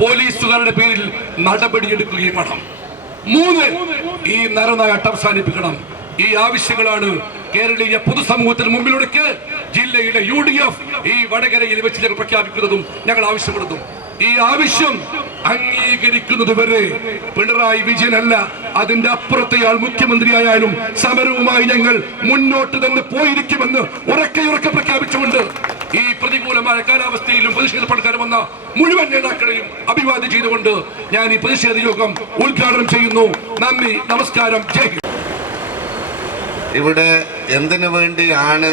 പോലീസുകാരുടെ പേരിൽ നടപടിയെടുക്കുകയും വേണം. 3, ഈ നരനായാട്ടം അവസാനിപ്പിക്കണം. ഈ ആവശ്യങ്ങളാണ് കേരളീയ പൊതുസമൂഹത്തിന് മുമ്പിലൊടുക്ക് ജില്ലയിലെ UDF ഈ വടകരയിൽ വെച്ച് ഞങ്ങൾ പ്രഖ്യാപിക്കുന്നതും ഞങ്ങൾ ആവശ്യപ്പെടുന്നു. ഈ ആവശ്യം അംഗീകരിക്കുന്നത് വരെ പിണറായി വിജയനല്ല, അതിന്റെ അപ്പുറത്തെയാൾ മുഖ്യമന്ത്രിയായാലും സമരവുമായി ഞങ്ങൾ മുന്നോട്ട് തന്നെ പോയിരിക്കുമെന്ന് ഉറക്കെ പ്രഖ്യാപിച്ചുകൊണ്ട് ഈ പ്രതികൂലമായ കാലാവസ്ഥയിലും പ്രതിഷേധ പണിക്കാർ വന്ന മുഴുവൻ നേതാക്കളെയും അഭിവാദ്യം ചെയ്തുകൊണ്ട് ഞാൻ ഈ പ്രതിഷേധ യോഗം ഉദ്ഘാടനം ചെയ്യുന്നു. നന്ദി, നമസ്കാരം, ജയ് ഹിന്ദ്. ഇവിടെ എന്തിനു വേണ്ടിയാണ്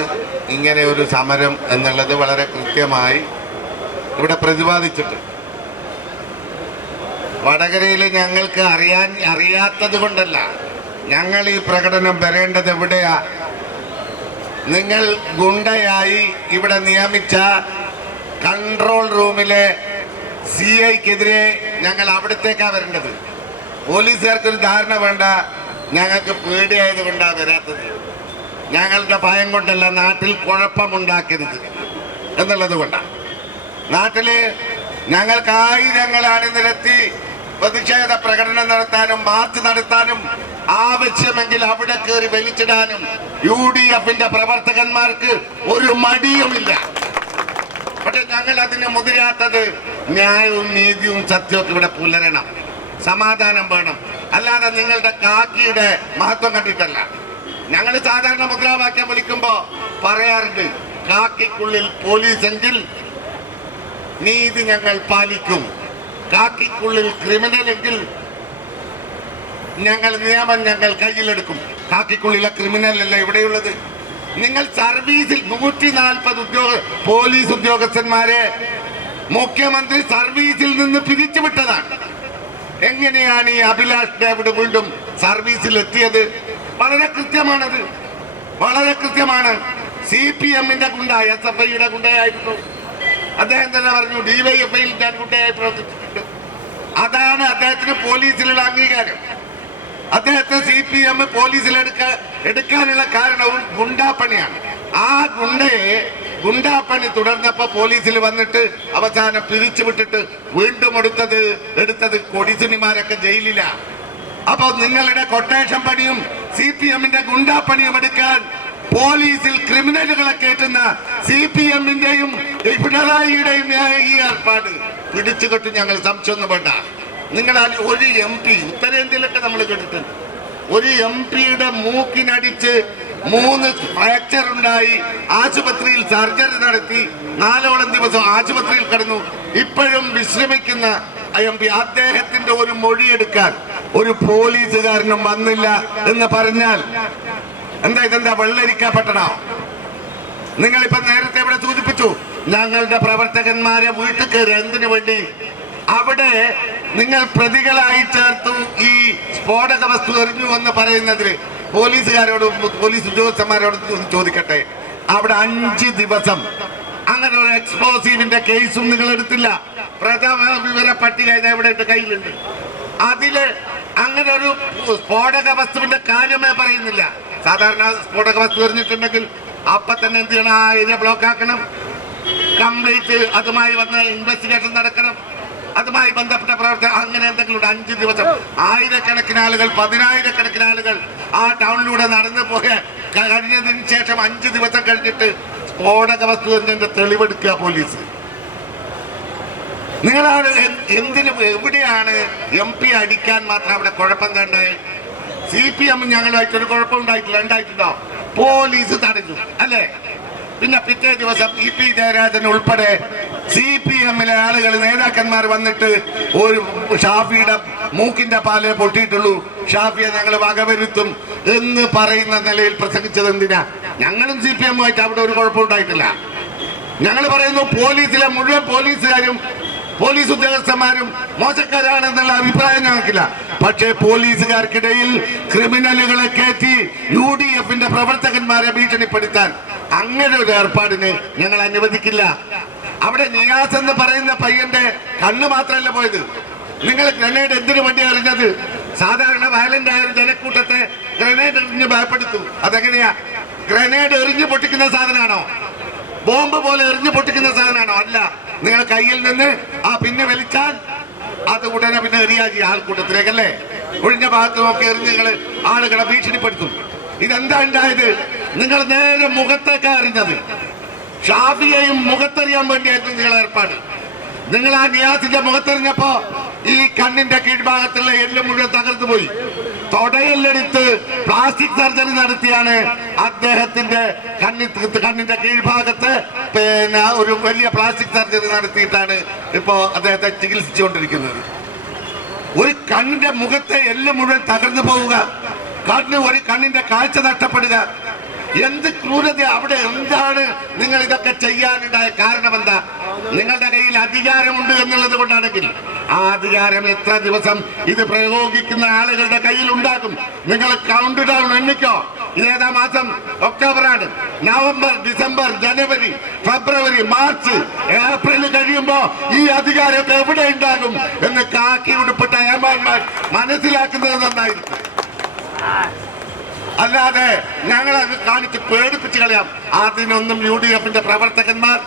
ഇങ്ങനെ ഒരു സമരം എന്നുള്ളത് വളരെ കൃത്യമായി ഇവിടെ പ്രതിപാദിച്ചിട്ട്, വടകരയിൽ ഞങ്ങൾക്ക് അറിയാത്തത് കൊണ്ടല്ല ഞങ്ങൾ ഈ പ്രകടനം വരേണ്ടത് എവിടെയാ? നിങ്ങൾ ഗുണ്ടയായി ഇവിടെ നിയമിച്ച കൺട്രോൾ റൂമിലെ CIക്കെതിരെ ഞങ്ങൾ അവിടത്തേക്കാണ് വരേണ്ടത്. പോലീസുകാർക്കൊരു ധാരണ വേണ്ട, ഞങ്ങൾക്ക് പേടിയായത് കൊണ്ടാണ് വരാത്തത്, ഞങ്ങളുടെ ഭയം കൊണ്ടല്ല, നാട്ടിൽ കുഴപ്പമുണ്ടാക്കരുത് എന്നുള്ളത് കൊണ്ടാണ്. നാട്ടില് ഞങ്ങൾക്ക് ആയിരങ്ങളാണ് നിരത്തി പ്രതിഷേധ പ്രകടനം നടത്താനും മാർച്ച് നടത്താനും ആവശ്യമെങ്കിൽ അവിടെ കയറി വലിച്ചിടാനും UDF-ന്റെ പ്രവർത്തകന്മാർക്ക് ഒരു മടിയുമില്ല. പക്ഷെ ഞങ്ങൾ അതിന് മുതിരാത്തത് ന്യായവും നീതിയും സത്യവും ഇവിടെ പുലരണം, സമാധാനം വേണം. അല്ലാതെ നിങ്ങളുടെ കാക്കിയുടെ മഹത്വം കണ്ടിട്ടല്ല. ഞങ്ങൾ സാധാരണ മുദ്രാവാക്യം വിളിക്കുമ്പോ പറയാറുണ്ട്, കാക്കിക്കുള്ളിൽ പോലീസെങ്കിൽ നീതി ഞങ്ങൾ പാലിക്കും, കാക്കിക്കുള്ളിൽ ക്രിമിനൽ എങ്കിൽ നിയമം ഞങ്ങൾ കയ്യിലെടുക്കും. കാക്കിക്കുള്ളിലെ ക്രിമിനൽ അല്ല ഇവിടെയുള്ളത്. നിങ്ങൾ സർവീസിൽ 140 പോലീസ് ഉദ്യോഗസ്ഥന്മാരെ മുഖ്യമന്ത്രി സർവീസിൽ നിന്ന് പിരിച്ചുവിട്ടതാണ്. എങ്ങനെയാണ് ഈ അഭിലാഷ് ഡേവിഡ് വീണ്ടും സർവീസിൽ എത്തിയത്? വളരെ കൃത്യമാണത്, വളരെ കൃത്യമാണ്. CPM-ന്റെ ഗുണ്ട, SFI-യുടെ ഗുണ്ടയായിരുന്നു. അദ്ദേഹം തന്നെ പറഞ്ഞു, DYFI-യിൽ ഞാൻ ഗുണ്ടയായി പ്രവർത്തിച്ചിട്ടുണ്ട്. അതാണ് അദ്ദേഹത്തിന് പോലീസിലുള്ള അംഗീകാരം. അദ്ദേഹത്തെ CPM പോലീസിൽ എടുക്കാനുള്ള കാരണവും ഗുണ്ടാപ്പണിയാണ്. ആ ഗുണ്ടാപ്പണി തുടർന്നപ്പോ പോലീസിൽ വന്നിട്ട് അവസാനം പിരിച്ചുവിട്ടിട്ട് വീണ്ടും എടുത്തത് കൊടിസുനിമാരൊക്കെ ജയിലില്ല. അപ്പൊ നിങ്ങളുടെ കൊട്ടേഷൻ പണിയും CPM-ന്റെ ഗുണ്ടാപ്പണിയും എടുക്കാൻ പോലീസിൽ ക്രിമിനലുകളെ കയറ്റുന്ന CPM-ന്റെയും പിണറായിയുടെയും ഈ ഏർപ്പാട് പിടിച്ചുകെട്ട് ഞങ്ങൾ സംശയമൊന്നും വേണ്ട. നിങ്ങൾ ഒരു MP ഉത്തരേന്ത്യയിലൊക്കെ നമ്മൾ കേട്ടിട്ടുണ്ട്, ഒരു MP-യുടെ മൂക്കിനടിച്ച് 3 ഫ്രാക്ചർ ഉണ്ടായി ആശുപത്രിയിൽ സർജറി നടത്തി 4ഓളം ദിവസം ആശുപത്രിയിൽ കിടന്നു. ഇപ്പോഴും വിശ്രമിക്കുന്ന MP, അദ്ദേഹത്തിന്റെ ഒരു മൊഴിയെടുക്കാൻ ഒരു പോലീസുകാരനും വന്നില്ല എന്ന് പറഞ്ഞാൽ ഇതെന്താ വെള്ളരിക്കപ്പെട്ടണോ? നിങ്ങളിപ്പോ നേരത്തെ ഇവിടെ സൂചിപ്പിച്ചു, ഞങ്ങളുടെ പ്രവർത്തകന്മാരെ വീട്ടിൽ കയറി എന്തിനു വേണ്ടി? അവിടെ നിങ്ങൾ പ്രതികളായി ചേർത്തു. ഈ സ്ഫോടക വസ്തു എറിഞ്ഞു എന്ന് പറയുന്നതിന് പോലീസുകാരോടും പോലീസ് ഉദ്യോഗസ്ഥന്മാരോടും ചോദിക്കട്ടെ, അവിടെ 5 ദിവസം അങ്ങനെ ഒരു എക്സ്പ്ലോസീവിന്റെ കേസും നിങ്ങൾ എടുത്തില്ല. പ്രഥമ വിവര പട്ടിക ഇത് എവിടെ കയ്യിലുണ്ട്. അതില് അങ്ങനെ ഒരു സ്ഫോടക വസ്തുവിന്റെ കാര്യമേ പറയുന്നില്ല. സാധാരണ സ്ഫോടക വസ്തു എറിഞ്ഞിട്ടുണ്ടെങ്കിൽ അപ്പൊ തന്നെ എന്ത് ചെയ്യണം? ആ ഏരിയ ബ്ലോക്ക് ആക്കണം, കംപ്ലീറ്റ് അതുമായി വന്ന് ഇൻവെസ്റ്റിഗേഷൻ നടക്കണം, അതുമായി ബന്ധപ്പെട്ട പ്രവർത്തനം. അങ്ങനെ എന്തെങ്കിലും 5 ദിവസം ആയിരക്കണക്കിന് ആളുകൾ, 10,000-കണക്കിന് ആളുകൾ ആ ടൗണിലൂടെ നടന്നു പോയ കഴിഞ്ഞതിന് ശേഷം 5 ദിവസം കഴിഞ്ഞിട്ട് സ്ഫോടക വസ്തു എന്നതിന്റെ തെളിവെടുക്കുക പോലീസ്. നിങ്ങളാണ് എന്തിനും എവിടെയാണ് MP അടിക്കാൻ മാത്രം അവിടെ കുഴപ്പം കണ്ടായി? CPM ഞങ്ങളുമായിട്ടൊരു കുഴപ്പമുണ്ടായിട്ടില്ല. ഉണ്ടായിട്ടുണ്ടോ? പോലീസ് തടഞ്ഞു അല്ലേ? പിന്നെ പിറ്റേ ദിവസം EP ജയരാജൻ ഉൾപ്പെടെ CPM-ലെ ആളുകൾ, നേതാക്കന്മാർ വന്നിട്ട് ഒരു ഷാഫിയുടെ മൂക്കിന്റെ പാലേ പൊട്ടിയിട്ടുള്ളൂ, ഷാഫിയെ ഞങ്ങൾ വകവരുത്തും എന്ന് പറയുന്ന നിലയിൽ പ്രസംഗിച്ചത് എന്തിനാ? ഞങ്ങളും CPM-ആയിട്ട് അവിടെ ഒരു കുഴപ്പമുണ്ടായിട്ടില്ല. ഞങ്ങൾ പറയുന്നു പോലീസിലെ മുഴുവൻ പോലീസുകാരും പോലീസ് ഉദ്യോഗസ്ഥന്മാരും മോശക്കാരാണെന്നുള്ള അഭിപ്രായം ഞങ്ങൾക്കില്ല. പക്ഷേ പോലീസുകാർക്കിടയിൽ ക്രിമിനലുകളെ കയറ്റി UDF-ന്റെ പ്രവർത്തകന്മാരെ ഭീഷണിപ്പെടുത്താൻ അങ്ങനെ ഒരു ഏർപ്പാടിന് ഞങ്ങൾ അനുവദിക്കില്ല. അവിടെ നിയാസ് എന്ന് പറയുന്ന പയ്യന്റെ കണ്ണ് മാത്രമല്ല പോയത്. നിങ്ങൾ ഗ്രനേഡ് എന്തിനു വേണ്ടി എറിഞ്ഞത്? സാധാരണ വയലന്റ് ആയ ഒരു ജനക്കൂട്ടത്തെ ഗ്രനേഡ് എറിഞ്ഞ് ഭയപ്പെടുത്തും. അതെങ്ങനെയാ? ഗ്രനേഡ് എറിഞ്ഞ് പൊട്ടിക്കുന്ന സാധനമാണോ? ബോംബ് പോലെ എറിഞ്ഞ് പൊട്ടിക്കുന്ന സാധനമാണോ? അല്ല. നിങ്ങൾ കയ്യിൽ നിന്ന് പിന്നെ വലിച്ചാൽ അത് ഉടനെ പിന്നെ എറിയാജി ആൾക്കൂട്ടത്തിലേക്കല്ലേ, ഒഴിഞ്ഞ ഭാഗത്ത് നോക്കി എറിഞ്ഞ് നിങ്ങൾ ആളുകളെ ഭീഷണിപ്പെടുത്തും. ഇതെന്താ ഉണ്ടായത്? നിങ്ങൾ നേരെ മുഖത്തേക്കാ എറിഞ്ഞത്. ഷാഫിയെയും മുഖത്തെറിയാൻ വേണ്ടിയായിരുന്നു നിങ്ങളെ ഏർപ്പാട്. നിങ്ങൾ ആ നിയാസിന്റെ മുഖത്തെറിഞ്ഞപ്പോ ഈ കണ്ണിന്റെ കീഴ്ഭാഗത്തുള്ള എല്ല് മുഴുവൻ തകർന്നു പോയി. തൊടയെല്ലെടുത്ത് പ്ലാസ്റ്റിക് സർജറി നടത്തിയാണ് അദ്ദേഹത്തിന്റെ കണ്ണിന്റെ കീഴ്ഭാഗത്ത് ഒരു വലിയ പ്ലാസ്റ്റിക് സർജറി നടത്തിയിട്ടാണ് ഇപ്പോ അദ്ദേഹത്തെ ചികിത്സിച്ചുകൊണ്ടിരിക്കുന്നത്. ഒരു കണ്ണിന്റെ മുഖത്തെ എല്ല് മുഴുവൻ തകർന്നു പോവുക, ഒരു കണ്ണിന്റെ കാഴ്ച നഷ്ടപ്പെടുക, എന്ത് ക്രൂരത! അവിടെ എന്താണ് നിങ്ങൾ ഇതൊക്കെ ചെയ്യാനുണ്ടായ കാരണം? എന്താ? നിങ്ങളുടെ കയ്യിൽ അധികാരമുണ്ട് എന്നുള്ളത് കൊണ്ടാണെങ്കിൽ ആ അധികാരം എത്ര ദിവസം ഇത് പ്രയോഗിക്കുന്ന ആളുകളുടെ കയ്യിൽ ഉണ്ടാകും? നിങ്ങൾ കൗണ്ട് ഡൗൺ എണ്ണിക്കോ. ഇതേതാ മാസം? ഒക്ടോബറാണ്. നവംബർ, ഡിസംബർ, ജനുവരി, ഫെബ്രുവരി, മാർച്ച്, ഏപ്രിൽ കഴിയുമ്പോ ഈ അധികാരമൊക്കെ എവിടെ ഉണ്ടാകും എന്ന് കാക്കി ഉടുപ്പിട്ട ഏമാന്മാർ മനസ്സിലാക്കുന്നത് നന്നായിരിക്കും. അല്ലാതെ ഞങ്ങളത് കാണിച്ച് പേടിപ്പിച്ച് കളയാം. അതിനൊന്നും UDF-ന്റെ പ്രവർത്തകന്മാർ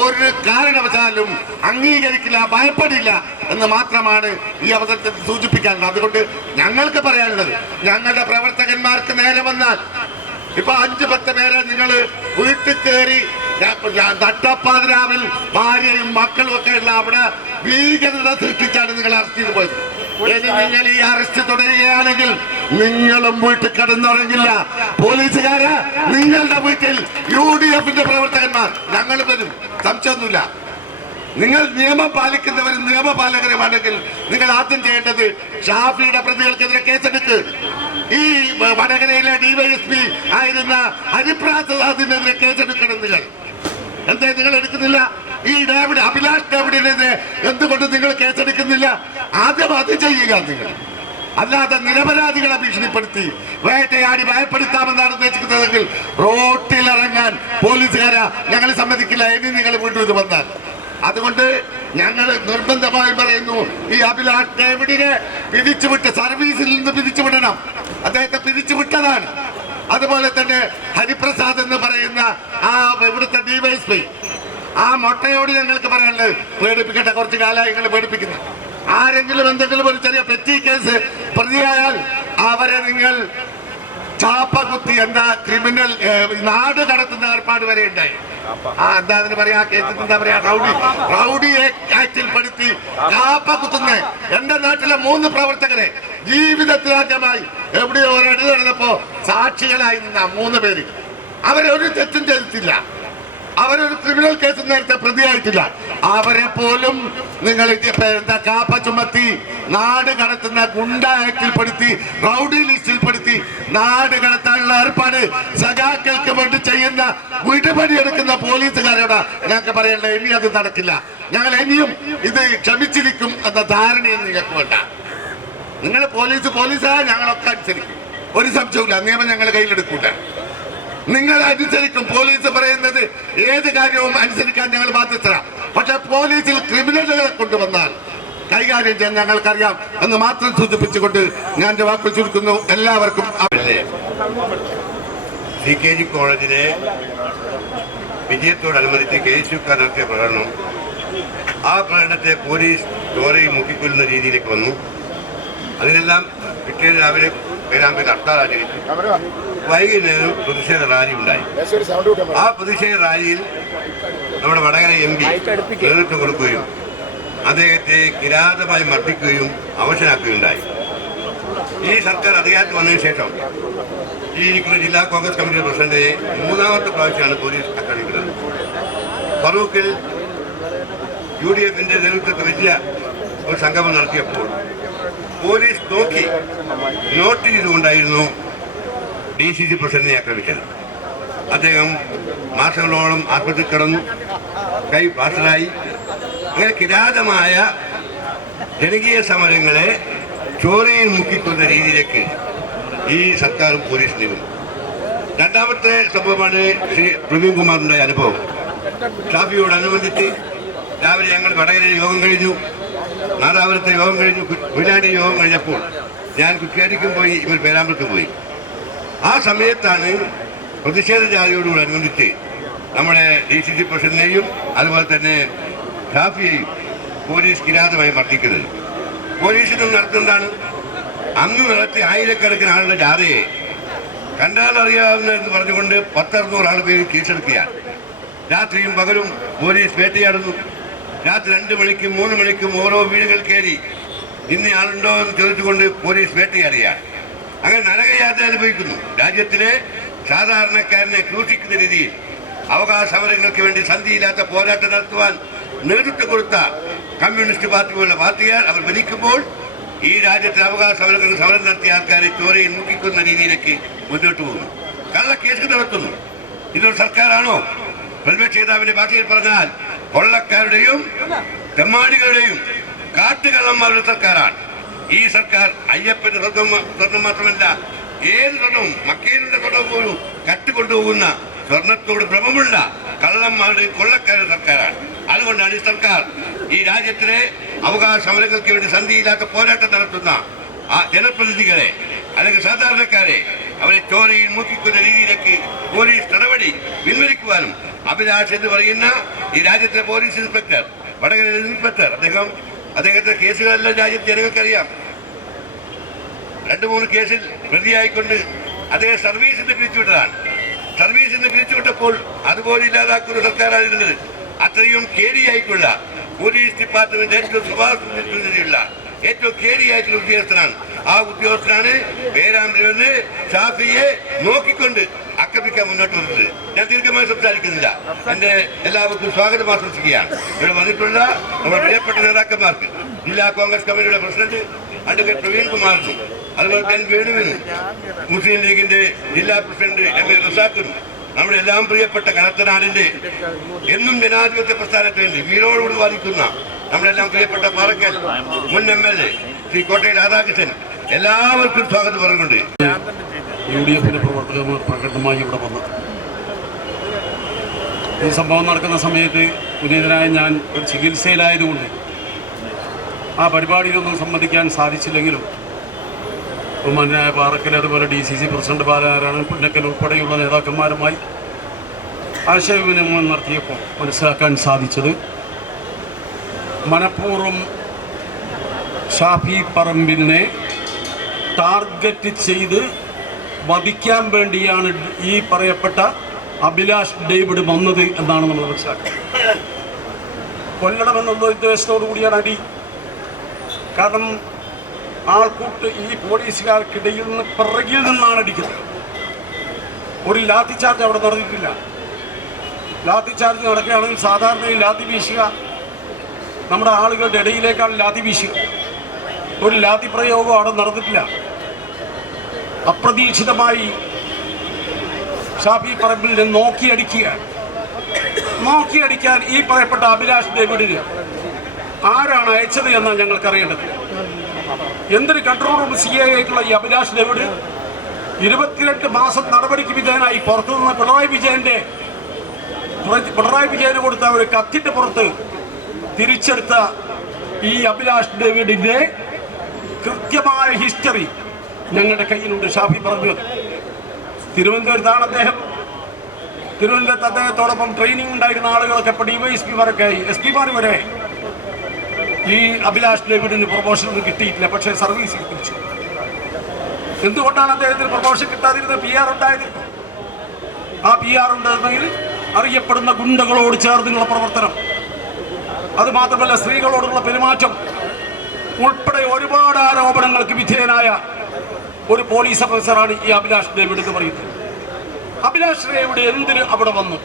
ഒരു കാരണവശാലും അംഗീകരിക്കില്ല, ഭയപ്പെടില്ല എന്ന് മാത്രമാണ് ഈ അവസരത്തിൽ സൂചിപ്പിക്കാനുള്ളത്. അതുകൊണ്ട് ഞങ്ങൾക്ക് പറയാനുള്ളത്, ഞങ്ങളുടെ പ്രവർത്തകന്മാർക്ക് നേരെ വന്നാൽ ഇപ്പൊ 5-10 പേരെ നിങ്ങൾ വീട്ടിൽ കയറി നട്ടപ്പാതിരാവിൽ ഭാര്യയും മക്കളും ഒക്കെ ഉള്ള അവിടെ ഭീകരത സൃഷ്ടിച്ചാണ് നിങ്ങൾ അറസ്റ്റ് ചെയ്തു പോയത്. ഇനി നിങ്ങൾ ഈ അറസ്റ്റ് തുടരുകയാണെങ്കിൽ നിങ്ങളും വീട്ടിൽ കിടന്നുറങ്ങില്ല. പോലീസുകാര് നിങ്ങളുടെ വീട്ടിൽ UDF-ന്റെ പ്രവർത്തകന്മാർ ഞങ്ങൾ വരും, സംശയമൊന്നുമില്ല. നിങ്ങൾ നിയമം പാലിക്കുന്നവരും നിയമപാലകരുമാണെങ്കിൽ നിങ്ങൾ ആദ്യം ചെയ്യേണ്ടത് ഷാഫിയുടെ പ്രതികൾക്കെതിരെ കേസെടുത്ത് ഈ വടകരയിലെ DYSP ആയിരുന്ന ഹരിപ്രസാദിനെതിരെ കേസെടുക്കണം. നിങ്ങൾ എന്താ നിങ്ങൾ എടുക്കുന്നില്ല? ഈ അഭിലാഷ് ഡേവിഡിനെതിരെ എന്തുകൊണ്ട് നിങ്ങൾ കേസെടുക്കുന്നില്ല? ആദ്യം അത് ചെയ്യുക നിങ്ങൾ. അല്ലാതെ നിരപരാധികളെ ഭീഷണിപ്പെടുത്തി വേട്ടയാടി ഭയപ്പെടുത്താമെന്നാണ് ഉദ്ദേശിക്കുന്നതെങ്കിൽ റോട്ടിലിറങ്ങാൻ പോലീസുകാരാ ഞങ്ങൾ സമ്മതിക്കില്ല. ഇനി നിങ്ങൾ വീണ്ടും ഇത് വന്നാൽ. അതുകൊണ്ട് ഞങ്ങൾ നിർബന്ധമായി പറയുന്നു, ഈ അഭിലാഷ് ഡേവിഡിനെ പിരിച്ചുവിട്ട് സർവീസിൽ നിന്ന് പിരിച്ചുവിടണം. അദ്ദേഹത്തെ പിരിച്ചുവിട്ടതാണ്. അതുപോലെ തന്നെ ഹരിപ്രസാദ് എന്ന് പറയുന്ന ആ ഇവിടുത്തെ DYSP, ആ മൊട്ടയോട് ഞങ്ങൾക്ക് പറയാനുള്ളത്, പേടിപ്പിക്കട്ടെ. കുറച്ച് കാലമായി നിങ്ങൾ പേടിപ്പിക്കുന്നു. ആരെങ്കിലും എന്തെങ്കിലും ഒരു ചെറിയ പെറ്റി കേസ് പ്രതിയായാൽ അവരെ നിങ്ങൾ ചാപ്പ കുത്തി, എന്താ ക്രിമിനൽ നാട് കടത്തുന്ന ഏർപ്പാട് വരെ ഉണ്ടായി. എന്താ അതിന് പറയാ? കേസിന് എന്താ പറയാ? റൗഡി ആക്ടിൽ പെടുത്തി ചാപ്പ കുത്തുന്ന എന്റെ നാട്ടിലെ 3 പ്രവർത്തകരെ ജീവിതത്തിലാദ്യമായി എവിടെയോ ഒരടി നടന്നപ്പോ സാക്ഷികളായി നിന്ന 3 പേര്, അവരൊരു തെറ്റും ചെയ്തിട്ടില്ല. അവരൊരു ക്രിമിനൽ കേസ് നേരത്തെ പ്രതിയായിട്ടില്ല. അവരെ പോലും നിങ്ങൾ എന്താ കാപ്പ ചുമത്തി നാട് കടത്തുന്ന ഗുണ്ട ആക്ടിൽപ്പെടുത്തി, റൗഡി ലിസ്റ്റിൽപ്പെടുത്തി നാട് കടത്താനുള്ള ഏർപ്പാട് സഖാക്കൾക്ക് വേണ്ടി ചെയ്യുന്ന വിടുപണിയെടുക്കുന്ന പോലീസുകാരോട് ഞങ്ങൾക്ക് പറയേണ്ട, ഇനി അത് നടക്കില്ല. ഞങ്ങൾ ഇനിയും ഇത് ക്ഷമിച്ചിരിക്കും എന്ന ധാരണയും നിങ്ങൾക്ക് വേണ്ട. നിങ്ങൾ പോലീസായ ഞങ്ങളൊക്കെ അനുസരിക്കും, ഒരു സംശയമില്ല. നിയമം ഞങ്ങൾ കയ്യിലെടുക്കൂല. നിങ്ങൾ അനുസരിക്കും. പോലീസ് പറയുന്നത് ഏത് കാര്യവും അനുസരിക്കാൻ ഞങ്ങൾ ബാധ്യസ്ഥരാണ്. പക്ഷെ പോലീസിൽ ക്രിമിനലുകളെ കൊണ്ടുവന്നാൽ കൈകാര്യം ചെയ്യാൻ ഞങ്ങൾക്കറിയാം എന്ന് മാത്രം സൂചിപ്പിച്ചുകൊണ്ട് ഞാൻ എന്റെ വാക്കുകൾ ചുരുക്കുന്നു. എല്ലാവർക്കും CKG കോളേജിലെ വിജയത്തോടനുബന്ധിച്ച് KSU നടത്തിയ പ്രകടനം, ആ പ്രകടനത്തെ പോലീസ് ചോരയിൽ മുക്കിക്കൊല്ലുന്ന രീതിയിലേക്ക് വന്നു. അതിനെല്ലാം പിറ്റേന്ന് രാവിലെ പേരാമ്പ്രയിൽ ഹർത്താൽ ആചരിച്ചു. വൈകുന്നേരം പ്രതിഷേധ റാലി ഉണ്ടായി. ആ പ്രതിഷേധ റാലിയിൽ നമ്മുടെ വടകര MP നേതൃത്വം കൊടുക്കുകയും അദ്ദേഹത്തെ കിരാതമായി മർദ്ദിക്കുകയും അവശനാക്കുകയുണ്ടായി. ഈ സർക്കാർ അധികാരത്തിൽ വന്നതിന് ശേഷം ഈ ഇരിക്കുന്ന ജില്ലാ കോൺഗ്രസ് കമ്മിറ്റി പ്രസിഡന്റിനെ 3ാമത്തെ പ്രാവശ്യമാണ് പോലീസ് ആക്രമിക്കുന്നത്. ഫറൂഖിൽ UDFന്റെ നേതൃത്വത്തിൽ വലിയ ഒരു സംഗമം നടത്തിയപ്പോൾ പോലീസ് നോട്ട് ചെയ്തുകൊണ്ടായിരുന്നു DCC പ്രസിഡന്റിനെ ആക്രമിച്ചത്. അദ്ദേഹം മാസങ്ങളോളം ആശുപത്രിയിൽ കിടന്നു, കൈ പാസ്റ്ററായി. അങ്ങനെ കിരാതമായ ജനകീയ സമരങ്ങളെ ചോരയിൽ മുക്കിക്കൊണ്ട രീതിയിലേക്ക് ഈ സർക്കാരും പോലീസ് നീങ്ങുന്നു. രണ്ടാമത്തെ സംഭവമാണ് ശ്രീ പ്രവീൺ കുമാറിന്റെ അനുഭവം. ഷാഫിയോടനുബന്ധിച്ച് രാവിലെ ഞങ്ങൾ വടകരയിൽ യോഗം കഴിഞ്ഞു, നാദാപുരത്തെ യോഗം കഴിഞ്ഞു, കൊയിലാണ്ടി യോഗം കഴിഞ്ഞപ്പോൾ ഞാൻ കുറ്റ്യാടിക്കും പോയി, ഇവർ പേരാമ്പ്രയ്ക്കും പോയി. ആ സമയത്താണ് പ്രതിഷേധ ജാഥയോടനുബന്ധിച്ച് നമ്മുടെ DCC പ്രസിഡന്റിനെയും അതുപോലെ തന്നെ ഷാഫിയെയും പോലീസ് കിരാതമായി മർദ്ദിക്കുന്നത്. പോലീസിനും നടത്തുന്നതാണ്. അന്ന് നടത്തി ആയിരക്കണക്കിന് ആളുടെ ജാഥയെ കണ്ടാലറിയാവുന്ന എന്ന് പറഞ്ഞുകൊണ്ട് 10-600 ആൾ പേര് കേസെടുക്കുകയാണ്. രാത്രിയും പകലും പോലീസ് വേട്ടയാടുന്നു. രാത്രി 2 മണിക്കും 3 മണിക്കും ഓരോ വീടുകൾ കയറി ഇന്ന ആളുണ്ടോ എന്ന് ചോദിച്ചുകൊണ്ട് പോലീസ് വേട്ടയാടുകയാണ്. അങ്ങനെ നരകയാത്ര അനുഭവിക്കുന്നു. രാജ്യത്തിലെ സാധാരണക്കാരനെ ക്രൂശിക്കുന്ന രീതിയിൽ അവകാശ സമരങ്ങൾക്ക് വേണ്ടി സന്ധിയില്ലാത്ത പോരാട്ടം നടത്തുവാൻ നേതൃത്വം കൊടുത്ത കമ്മ്യൂണിസ്റ്റ് പാർട്ടി പോലുള്ള പാർട്ടികൾ അവർ ഭരിക്കുമ്പോൾ ഈ രാജ്യത്തെ അവകാശ സമരങ്ങൾക്ക് സമരം നടത്തിയ ആൾക്കാരെ ചോരയിൽ മുക്കിക്കുന്ന രീതിയിലേക്ക് മുന്നോട്ട് പോകുന്നു. കള്ളക്കേസ് നടത്തുന്നു. ഇതൊരു സർക്കാരാണോ? പ്രതിപക്ഷ നേതാവിന്റെ ഭാഷയിൽ പറഞ്ഞാൽ കൊള്ളക്കാരുടെയും തെമ്മാടികളുടെയും കാട്ടുകള്ളന്മാരുടെ സർക്കാരാണ് ഈ സർക്കാർ. അയ്യപ്പന്റെ സ്വർണം മാത്രമല്ല, ഏത് സ്വർണവും, മക്കയിലുള്ള സ്വർണം പോലും കട്ടുകൊണ്ടുപോകുന്ന സ്വർണത്തോട് ഭ്രമമുള്ള കള്ളന്മാരുടെയും കൊള്ളക്കാരുടെ സർക്കാരാണ്. അതുകൊണ്ടാണ് ഈ സർക്കാർ ഈ രാജ്യത്തിലെ അവകാശ സമരങ്ങൾക്ക് വേണ്ടി സന്ധിയില്ലാത്ത പോരാട്ടം നടത്തുന്ന ആ ജനപ്രതിനിധികളെ അല്ലെങ്കിൽ സാധാരണക്കാരെ അവരെ ചോരയിൽ മുക്കിക്കുന്ന രീതിയിലേക്ക് പോലീസ് നടപടി പിൻവലിക്കുവാനും അഭിലാഷ് എന്ന് പറയുന്ന ഈ രാജ്യത്തിലെ പോലീസ് ഇൻസ്പെക്ടർ, വടകര ഇൻസ്പെക്ടർ, അദ്ദേഹത്തെ കേസുകളെല്ലാം രാജ്യത്ത് ജനങ്ങൾക്കറിയാം. 2-3 കേസിൽ പ്രതിയായിക്കൊണ്ട് അദ്ദേഹം സർവീസിന് പിരിച്ചുവിട്ടതാണ്. സർവീസിന് പിരിച്ചുവിട്ടപ്പോൾ അതുപോലെ ഇല്ലാതാക്കുന്ന സർക്കാരായിരുന്നത്. അത്രയും കേടിയായിട്ടുള്ള പോലീസ് ഡിപ്പാർട്ട്മെന്റ് ഏറ്റവും സ്വഭാവത്തിലുള്ള ഏറ്റവും കേടിയായിട്ടുള്ള ഉദ്യോഗസ്ഥനാണ്. ആ ഉദ്യോഗസ്ഥനാണ് പേരാമ്പ്രയിൽ വന്ന് ഷാഫിയെ നോക്കിക്കൊണ്ട് ആക്രമിക്കാൻ മുന്നോട്ട് വന്നത്. ഞാൻ ദീർഘമായി സംസാരിക്കുന്നില്ല. എന്റെ എല്ലാവർക്കും സ്വാഗതം ആശംസിക്കുകയാണ്. ഇവിടെ വന്നിട്ടുള്ള നമ്മുടെ പ്രിയപ്പെട്ട നേതാക്കന്മാർക്ക്, ജില്ലാ കോൺഗ്രസ് കമ്മിറ്റിയുടെ പ്രസിഡന്റ് അഡ്വക്കേറ്റ് പ്രവീൺ കുമാറിനും അതുപോലെ തന്നെ വേണുവിനും, മുസ്ലിം ലീഗിന്റെ ജില്ലാ പ്രസിഡന്റ് MA റസാഖിനും, നമ്മുടെ എല്ലാം പ്രിയപ്പെട്ട കനത്തനാടിന്റെ എന്നും ജനാധിപത്യ പ്രസ്ഥാനത്തിന് വേണ്ടി വീരോടുകൂടി വാദിക്കുന്ന നമ്മളെല്ലാം പ്രിയപ്പെട്ട പാറക്കൽ മുൻ MLA ശ്രീ കോട്ടയിൽ രാധാകൃഷ്ണൻ, എല്ലാവർക്കും സ്വാഗതം പറഞ്ഞുകൊണ്ട് UDFന്റെ പ്രവർത്തകർ പ്രകടനമായി ഇവിടെ വന്നു. ഈ സംഭവം നടക്കുന്ന സമയത്ത് പുനീതനായ ഞാൻ ഒരു ചികിത്സയിലായതുകൊണ്ട് ആ പരിപാടിയിലൊന്നും സംബന്ധിക്കാൻ സാധിച്ചില്ലെങ്കിലും ബഹുമാന്യനായ പാറക്കൽ, അതുപോലെ DCC പ്രസിഡന്റ് ബാലനാരായണൻ, പുന്നക്കൽ ഉൾപ്പെടെയുള്ള നേതാക്കന്മാരുമായി ആശയവിനിമയം നടത്തിയപ്പോൾ മനസ്സിലാക്കാൻ സാധിച്ചത് മനഃപൂർവ്വം ഷാഫി പറമ്പിലിനെ ടാർഗറ്റ് ചെയ്ത് വധിക്കാൻ വേണ്ടിയാണ് ഈ പറയപ്പെട്ട അഭിലാഷ് ഡേവിഡ് വന്നത് എന്നാണ് നമ്മൾ മനസ്സിലാക്കുന്നത്. കൊല്ലണമെന്നുള്ള ഉദ്ദേശത്തോടു കൂടിയാണ് അടി. കാരണം ആൾക്കൂട്ട് ഈ പോലീസുകാർക്കിടയിൽ നിന്ന് പിറകിൽ നിന്നാണ് അടിക്കുന്നത്. ഒരു ലാത്തി ചാർജ് അവിടെ നടന്നിട്ടില്ല. ലാത്തി ചാർജ് നടക്കുകയാണെങ്കിൽ സാധാരണ ലാത്തി വീശുക നമ്മുടെ ആളുകളുടെ ഇടയിലേക്കാണ് ലാത്തി വീശുക. ഒരു ലാത്തി പ്രയോഗം അവിടെ നടന്നിട്ടില്ല. അപ്രതീക്ഷിതമായി ഷാഫി പറമ്പിലിനെ നോക്കിയടിക്കാൻ ഈ പറയപ്പെട്ട അഭിലാഷ് ഡേവിഡിന് ആരാണ് അയച്ചത് എന്നാണ് ഞങ്ങൾക്കറിയേണ്ടത്. എന്തൊരു കൺട്രോൾ റൂം CA ആയിട്ടുള്ള ഈ അഭിലാഷ് ഡേവിഡ് 22 മാസം നടപടിക്ക് വിധേയനായി പുറത്തുനിന്ന് പിണറായി വിജയന് കൊടുത്ത ഒരു കത്തിന്റെ പുറത്ത് തിരിച്ചെടുത്ത ഈ അഭിലാഷ് ഡേവിഡിന്റെ കൃത്യമായ ഹിസ്റ്ററി ഞങ്ങളുടെ കയ്യിലുണ്ട്. ഷാഫി പറഞ്ഞു തിരുവനന്തപുരത്താണ് അദ്ദേഹം. തിരുവനന്തപുരത്ത് അദ്ദേഹത്തോടൊപ്പം ട്രെയിനിങ് ഉണ്ടായിരുന്ന ആളുകളൊക്കെ ഇപ്പോൾ ഡിവൈഎസ്പിമാരൊക്കെ ആയി, SP-മാർ വരെ. ഈ അഭിലാഷ് ഡേവിഡിന് പ്രൊമോഷൻ ഒന്നും കിട്ടിയിട്ടില്ല, പക്ഷേ സർവീസിൽ തിരിച്ചു. എന്തുകൊണ്ടാണ് അദ്ദേഹത്തിന് പ്രൊമോഷൻ കിട്ടാതിരുന്നത്? PR ഉണ്ടായത്. ആ PR ഉണ്ടായിരുന്നെങ്കിൽ അറിയപ്പെടുന്ന ഗുണ്ടകളോട് ചേർന്നുള്ള പ്രവർത്തനം, അത് മാത്രമല്ല സ്ത്രീകളോടുള്ള പെരുമാറ്റം ഉൾപ്പെടെ ഒരുപാട് ആരോപണങ്ങൾക്ക് വിധേയനായ ഒരു പോലീസ് ഓഫീസറാണ് ഈ അഭിലാഷ് ഡേവിഡ് എന്ന് പറയുന്നത്. അഭിലാഷ് ഡേവിഡ് എന്തിന് അവിടെ വന്നു?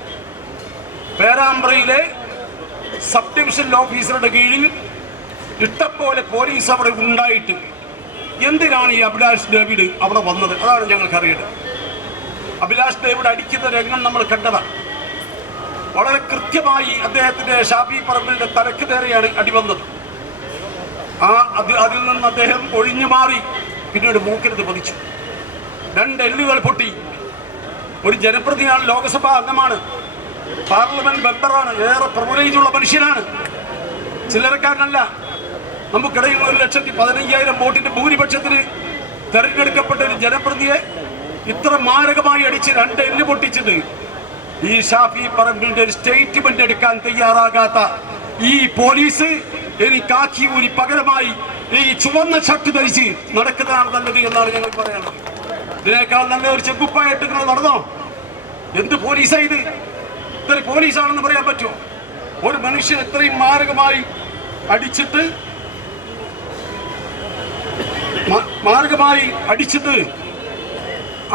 പേരാമ്പ്രയിലെ സബ് ഡിവിഷൻ ഓഫീസറുടെ കീഴിൽ ഇഷ്ടംപോലെ പോലീസ് അവിടെ ഉണ്ടായിട്ട് എന്തിനാണ് ഈ അഭിലാഷ് ഡേവിഡ് അവിടെ വന്നത്? അതാണ് ഞങ്ങൾക്ക് അറിയേണ്ടത്. അഭിലാഷ് ഡേവിഡ് അടിക്കുന്ന രംഗം നമ്മൾ കണ്ടതാണ്. വളരെ കൃത്യമായി അദ്ദേഹത്തിന്റെ ഷാഫി പറമ്പിലിന്റെ തലക്ക് നേരെയാണ് അടി വന്നത്. അതിൽ നിന്ന് അദ്ദേഹം ഒഴിഞ്ഞു മാറി പിന്നീട് മൂക്കിനത് പതിച്ചു. 2 എല്ലുകൾ പൊട്ടി. ഒരു ജനപ്രതിനിധിയാണ്, ലോകസഭാ അംഗമാണ്, പാർലമെന്റ് മെമ്പറാണ്, ഏറെ പ്രിവിലേജുള്ള മനുഷ്യനാണ്, ചില്ലറക്കാരനല്ല. നമുക്കിടയിൽ 1,15,000 വോട്ടിന്റെ ഭൂരിപക്ഷത്തിന് തെരഞ്ഞെടുക്കപ്പെട്ട ഒരു ജനപ്രതിയെ ഇത്ര മാരകമായി അടിച്ച് 2 എല്ല് പൊട്ടിച്ചത് ഈ ഷാഫി പറമ്പിലിന്റെ ഒരു സ്റ്റേറ്റ്മെന്റ് എടുക്കാൻ തയ്യാറാകാത്ത ഈ പോലീസ് ഇനി കാക്കി ഊരി പകരമായി ഈ ചുവന്ന ഷർട്ട് ധരിച്ച് നടക്കുന്നതാണ് നല്ലത് എന്നാണ് ഞങ്ങൾ പറയാനുള്ളത്. ഇതിനേക്കാൾ നല്ല ഒരു ചെക്കുപ്പായിട്ട് നിങ്ങൾ നടന്നോ? എന്ത് പോലീസാണ് ഇത്? ഇത്രയും പോലീസാണെന്ന് പറയാൻ പറ്റുമോ? ഒരു മനുഷ്യൻ ഇത്രയും മാരകമായി അടിച്ചിട്ട്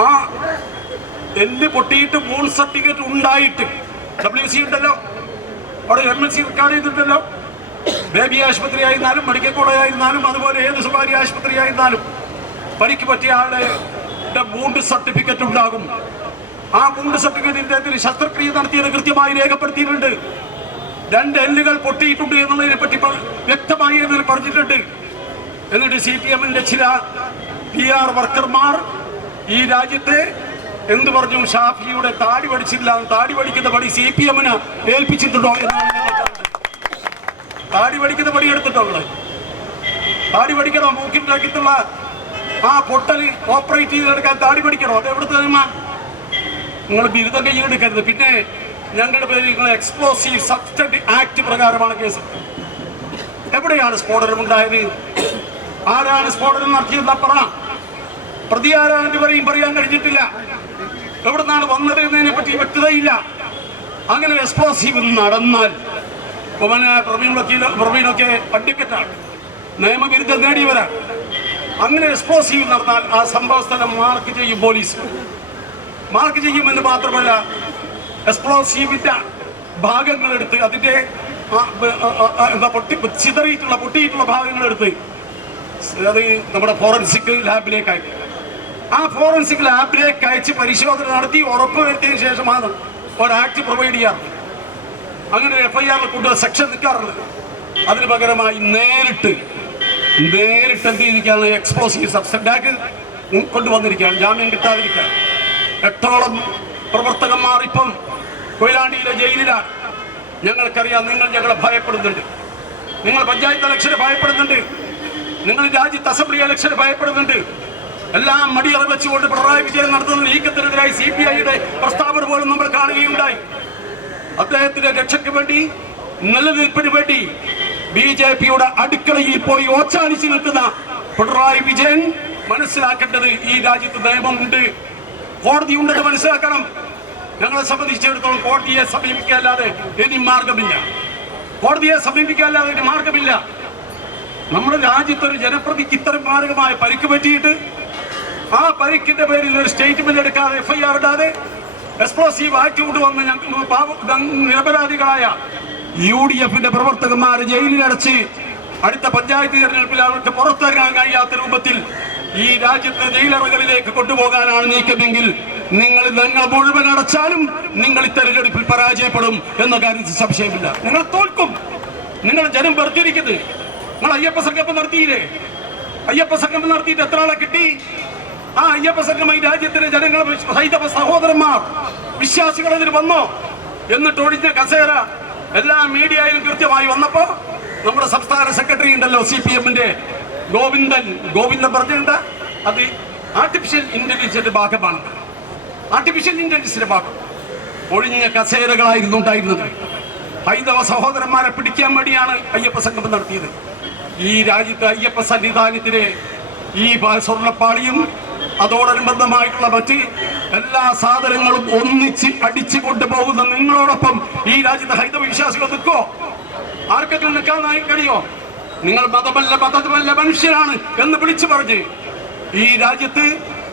ആ എല്ല് പൊട്ടിയിട്ട് 3 സർട്ടിഫിക്കറ്റ് ഉണ്ടായിട്ട് WC ഉണ്ടല്ലോ, അവിടെ MLC റെക്കോർഡ് ചെയ്തിട്ടുണ്ടല്ലോ. ബേബി ആശുപത്രി ആയിരുന്നാലും മെഡിക്കൽ കോളേജ് ആയിരുന്നാലും അതുപോലെ ഏത് സ്വകാര്യ ആശുപത്രി ആയിരുന്നാലും പരിക്ക് പറ്റിയ ആളുടെ 3 സർട്ടിഫിക്കറ്റ് ഉണ്ടാകും. ആ 3 സർട്ടിഫിക്കറ്റിന്റെ ശസ്ത്രക്രിയ നടത്തിയത് കൃത്യമായി രേഖപ്പെടുത്തിയിട്ടുണ്ട്. 2 എല്ലുകൾ പൊട്ടിയിട്ടുണ്ട് എന്നുള്ളതിനെ പറ്റി വ്യക്തമായി പറഞ്ഞിട്ടുണ്ട്. എന്നിട്ട് CPM-ന്റെ ചില PR വർക്കർമാർ ഈ രാജ്യത്തെ എന്ത് പറഞ്ഞു? ഷാഫിയുടെ താടി പഠിച്ചില്ല, താടി പഠിക്കുന്ന പടി CPM-ന് ഏൽപ്പിച്ചിട്ടുണ്ടോ എന്നാണ് ഞങ്ങൾ പറഞ്ഞത്. താടി പഠിക്കുന്ന പടി എടുത്തിട്ടോ? താടി പഠിക്കണോ? മൂക്കിൻ്റെ അകത്തുള്ള ആ പൊട്ടൽ ഓപ്പറേറ്റ് ചെയ്തെടുക്കാൻ താടി പഠിക്കണോ? അത് എവിടുത്തെ നിയമ? നിങ്ങൾ ബിരുദം കൈയ്യെടുക്കരുത്. പിന്നെ ഞങ്ങളുടെ പേര് നിങ്ങൾ എക്സ്പ്ലോസീവ് സബ്സ്റ്റൻസ് ആക്ട് പ്രകാരമാണ് കേസ്. എവിടെയാണ് സ്ഫോടനം ഉണ്ടായത്? ആരാണ് സ്ഫോടനം നടത്തിയെന്നാ പറ. പ്രതി ആരാണെന്ന് പറയാൻ കഴിഞ്ഞിട്ടില്ല. എവിടുന്നാണ് വന്നത് എന്നതിനെ പറ്റി വ്യക്തതയില്ല. അങ്ങനെ എക്സ്പ്ലോസീവ് നടന്നാൽ പ്രവീണൊക്കെ അഡ്വക്കറ്റാണ്, നിയമബിരുദം നേടിയവരാണ്. അങ്ങനെ എക്സ്പ്ലോസീവ് നടന്നാൽ ആ സംഭവ സ്ഥലം മാർക്ക് ചെയ്യും പോലീസ്. മാർക്ക് ചെയ്യുമെന്ന് മാത്രമല്ല, എക്സ്പ്ലോസീവിന്റെ ഭാഗങ്ങളെടുത്ത് അതിന്റെ പൊട്ടിയിട്ടുള്ള ഭാഗങ്ങളെടുത്ത് അത് നമ്മുടെ ഫോറൻസിക് ലാബിലേക്ക് അയക്കും. ആ ഫോറൻസിക് ലാബിലേക്ക് അയച്ച് പരിശോധന നടത്തി ഉറപ്പ് വരുത്തിയതിനു ശേഷമാണ് ഒരു ആക്ട് പ്രൊവൈഡ് ചെയ്യാറുള്ളത്. അങ്ങനെ FIR കൊണ്ട് സെക്ഷൻ നിൽക്കാറുള്ളത്. അതിന് പകരമായി നേരിട്ട് എന്ത് ചെയ്തിരിക്കുകയാണ്? എക്സ്പ്ലോസീവ് സബ്സ്റ്റൻസ് ആക്ട് കൊണ്ടുവന്നിരിക്കുകയാണ്, ജാമ്യം കിട്ടാതിരിക്കാൻ. 8ഓളം പ്രവർത്തകന്മാർ ഇപ്പം കൊയിലാണ്ടിയിലെ ജയിലിലാണ്. ഞങ്ങൾക്കറിയാം, നിങ്ങൾ ഞങ്ങളെ ഭയപ്പെടുന്നുണ്ട്, നിങ്ങൾ പഞ്ചായത്ത് ഇലക്ഷന് ഭയപ്പെടുന്നുണ്ട്, നിങ്ങൾ രാജ്യത്ത് അസംബ്ലി ഇലക്ഷന് ഭയപ്പെടുന്നുണ്ട്. എല്ലാം മടിയറ വെച്ചുകൊണ്ട് പിണറായി വിജയൻ നടത്തുന്ന നീക്കത്തിനെതിരായി CPI-യുടെ പ്രസ്താവന പോലും നമ്മൾ കാണുകയുണ്ടായി. അദ്ദേഹത്തിന്റെ രക്ഷയ്ക്ക് വേണ്ടി, നിലനിൽപ്പിന് വേണ്ടി BJP-യുടെ അടുക്കളയിൽ പോയി ഓച്ചാനിച്ച് നിൽക്കുന്ന പിണറായി വിജയൻ മനസ്സിലാക്കേണ്ടത് ഈ രാജ്യത്ത് നിയമമുണ്ട്, കോടതി ഉണ്ടെന്ന് മനസ്സിലാക്കണം. ഞങ്ങളെ സംബന്ധിച്ചിടത്തോളം കോടതിയെ സമീപിക്കാല്ലാതെ ഇനി മാർഗമില്ല. കോടതിയെ സമീപിക്കാല്ലാതെ ഇനി മാർഗമില്ല. നമ്മുടെ രാജ്യത്തൊരു ജനപ്രതിക്ക് ഇത്തരം മാരകമായ പരിക്ക് പറ്റിയിട്ട് ആ പരിക്കിന്റെ പേരിൽ ഒരു സ്റ്റേറ്റ്മെന്റ് എടുക്കാതെ FIR ഇടാതെ എക്സ്പ്ലോസീവ് ആക്ട് കൊണ്ടുവന്ന് നിരപരാധികളായ UDF-ന്റെ പ്രവർത്തകന്മാരെ ജയിലിലടച്ച് അടുത്ത പഞ്ചായത്ത് തെരഞ്ഞെടുപ്പിൽ അവർക്ക് പുറത്തിറങ്ങാൻ കഴിയാത്ത രൂപത്തിൽ ഈ രാജ്യത്തെ ജയിലറകളിലേക്ക് കൊണ്ടുപോകാനാണ് നീക്കമെങ്കിൽ നിങ്ങൾ മുഴുവൻ അടച്ചാലും നിങ്ങൾ ഈ തെരഞ്ഞെടുപ്പിൽ പരാജയപ്പെടും എന്ന കാര്യത്തിൽ സംശയമില്ല. നിങ്ങൾ തോൽക്കും. നിങ്ങൾ ജനം വെറുതിരിക്കുന്നത്. നിങ്ങൾ അയ്യപ്പ സംഗമം നടത്തിയില്ലേ? അയ്യപ്പ സംഗമം നടത്തിയിട്ട് എത്ര ആളെ കിട്ടി? ആ അയ്യപ്പ സംഗമം ഈ രാജ്യത്തിലെ ജനങ്ങൾ, ഹൈന്ദവ സഹോദരന്മാർ, വിശ്വാസികൾ അതിന് വന്നോ? എന്നിട്ട് ഒഴിഞ്ഞ കസേര എല്ലാ മീഡിയയിലും കൃത്യമായി വന്നപ്പോ നമ്മുടെ സംസ്ഥാന സെക്രട്ടറി ഉണ്ടല്ലോ CPM-ന്റെ ഗോവിന്ദൻ പറഞ്ഞിട്ടുണ്ട്, അത് ആർട്ടിഫിഷ്യൽ ഇന്റലിജൻസിന്റെ ഭാഗമാണ്. ആർട്ടിഫിഷ്യൽ ഇന്റലിജൻസിന്റെ ഭാഗം. ഒഴിഞ്ഞ കസേരകളായിരുന്നു ഉണ്ടായിരുന്നത്. ഹൈന്ദവ സഹോദരന്മാരെ പിടിക്കാൻ വേണ്ടിയാണ് അയ്യപ്പ സംഗമം നടത്തിയത്. ഈ രാജ്യത്ത് അയ്യപ്പ സന്നിധാനത്തിലെ ഈ സ്വർണ്ണപ്പാളിയും അതോടനുബന്ധമായിട്ടുള്ള മറ്റ് എല്ലാ സാധനങ്ങളും ഒന്നിച്ച് അടിച്ചു കൊണ്ടുപോകുന്ന നിങ്ങളോടൊപ്പം ഈ രാജ്യത്തെ ഹൈന്ദവ വിശ്വാസികൾ നിൽക്കോ? ആർക്കെങ്കിലും നിൽക്കാൻ കഴിയോ? നിങ്ങൾ മതമല്ല മനുഷ്യരാണ് എന്ന് വിളിച്ചു പറഞ്ഞ് ഈ രാജ്യത്ത്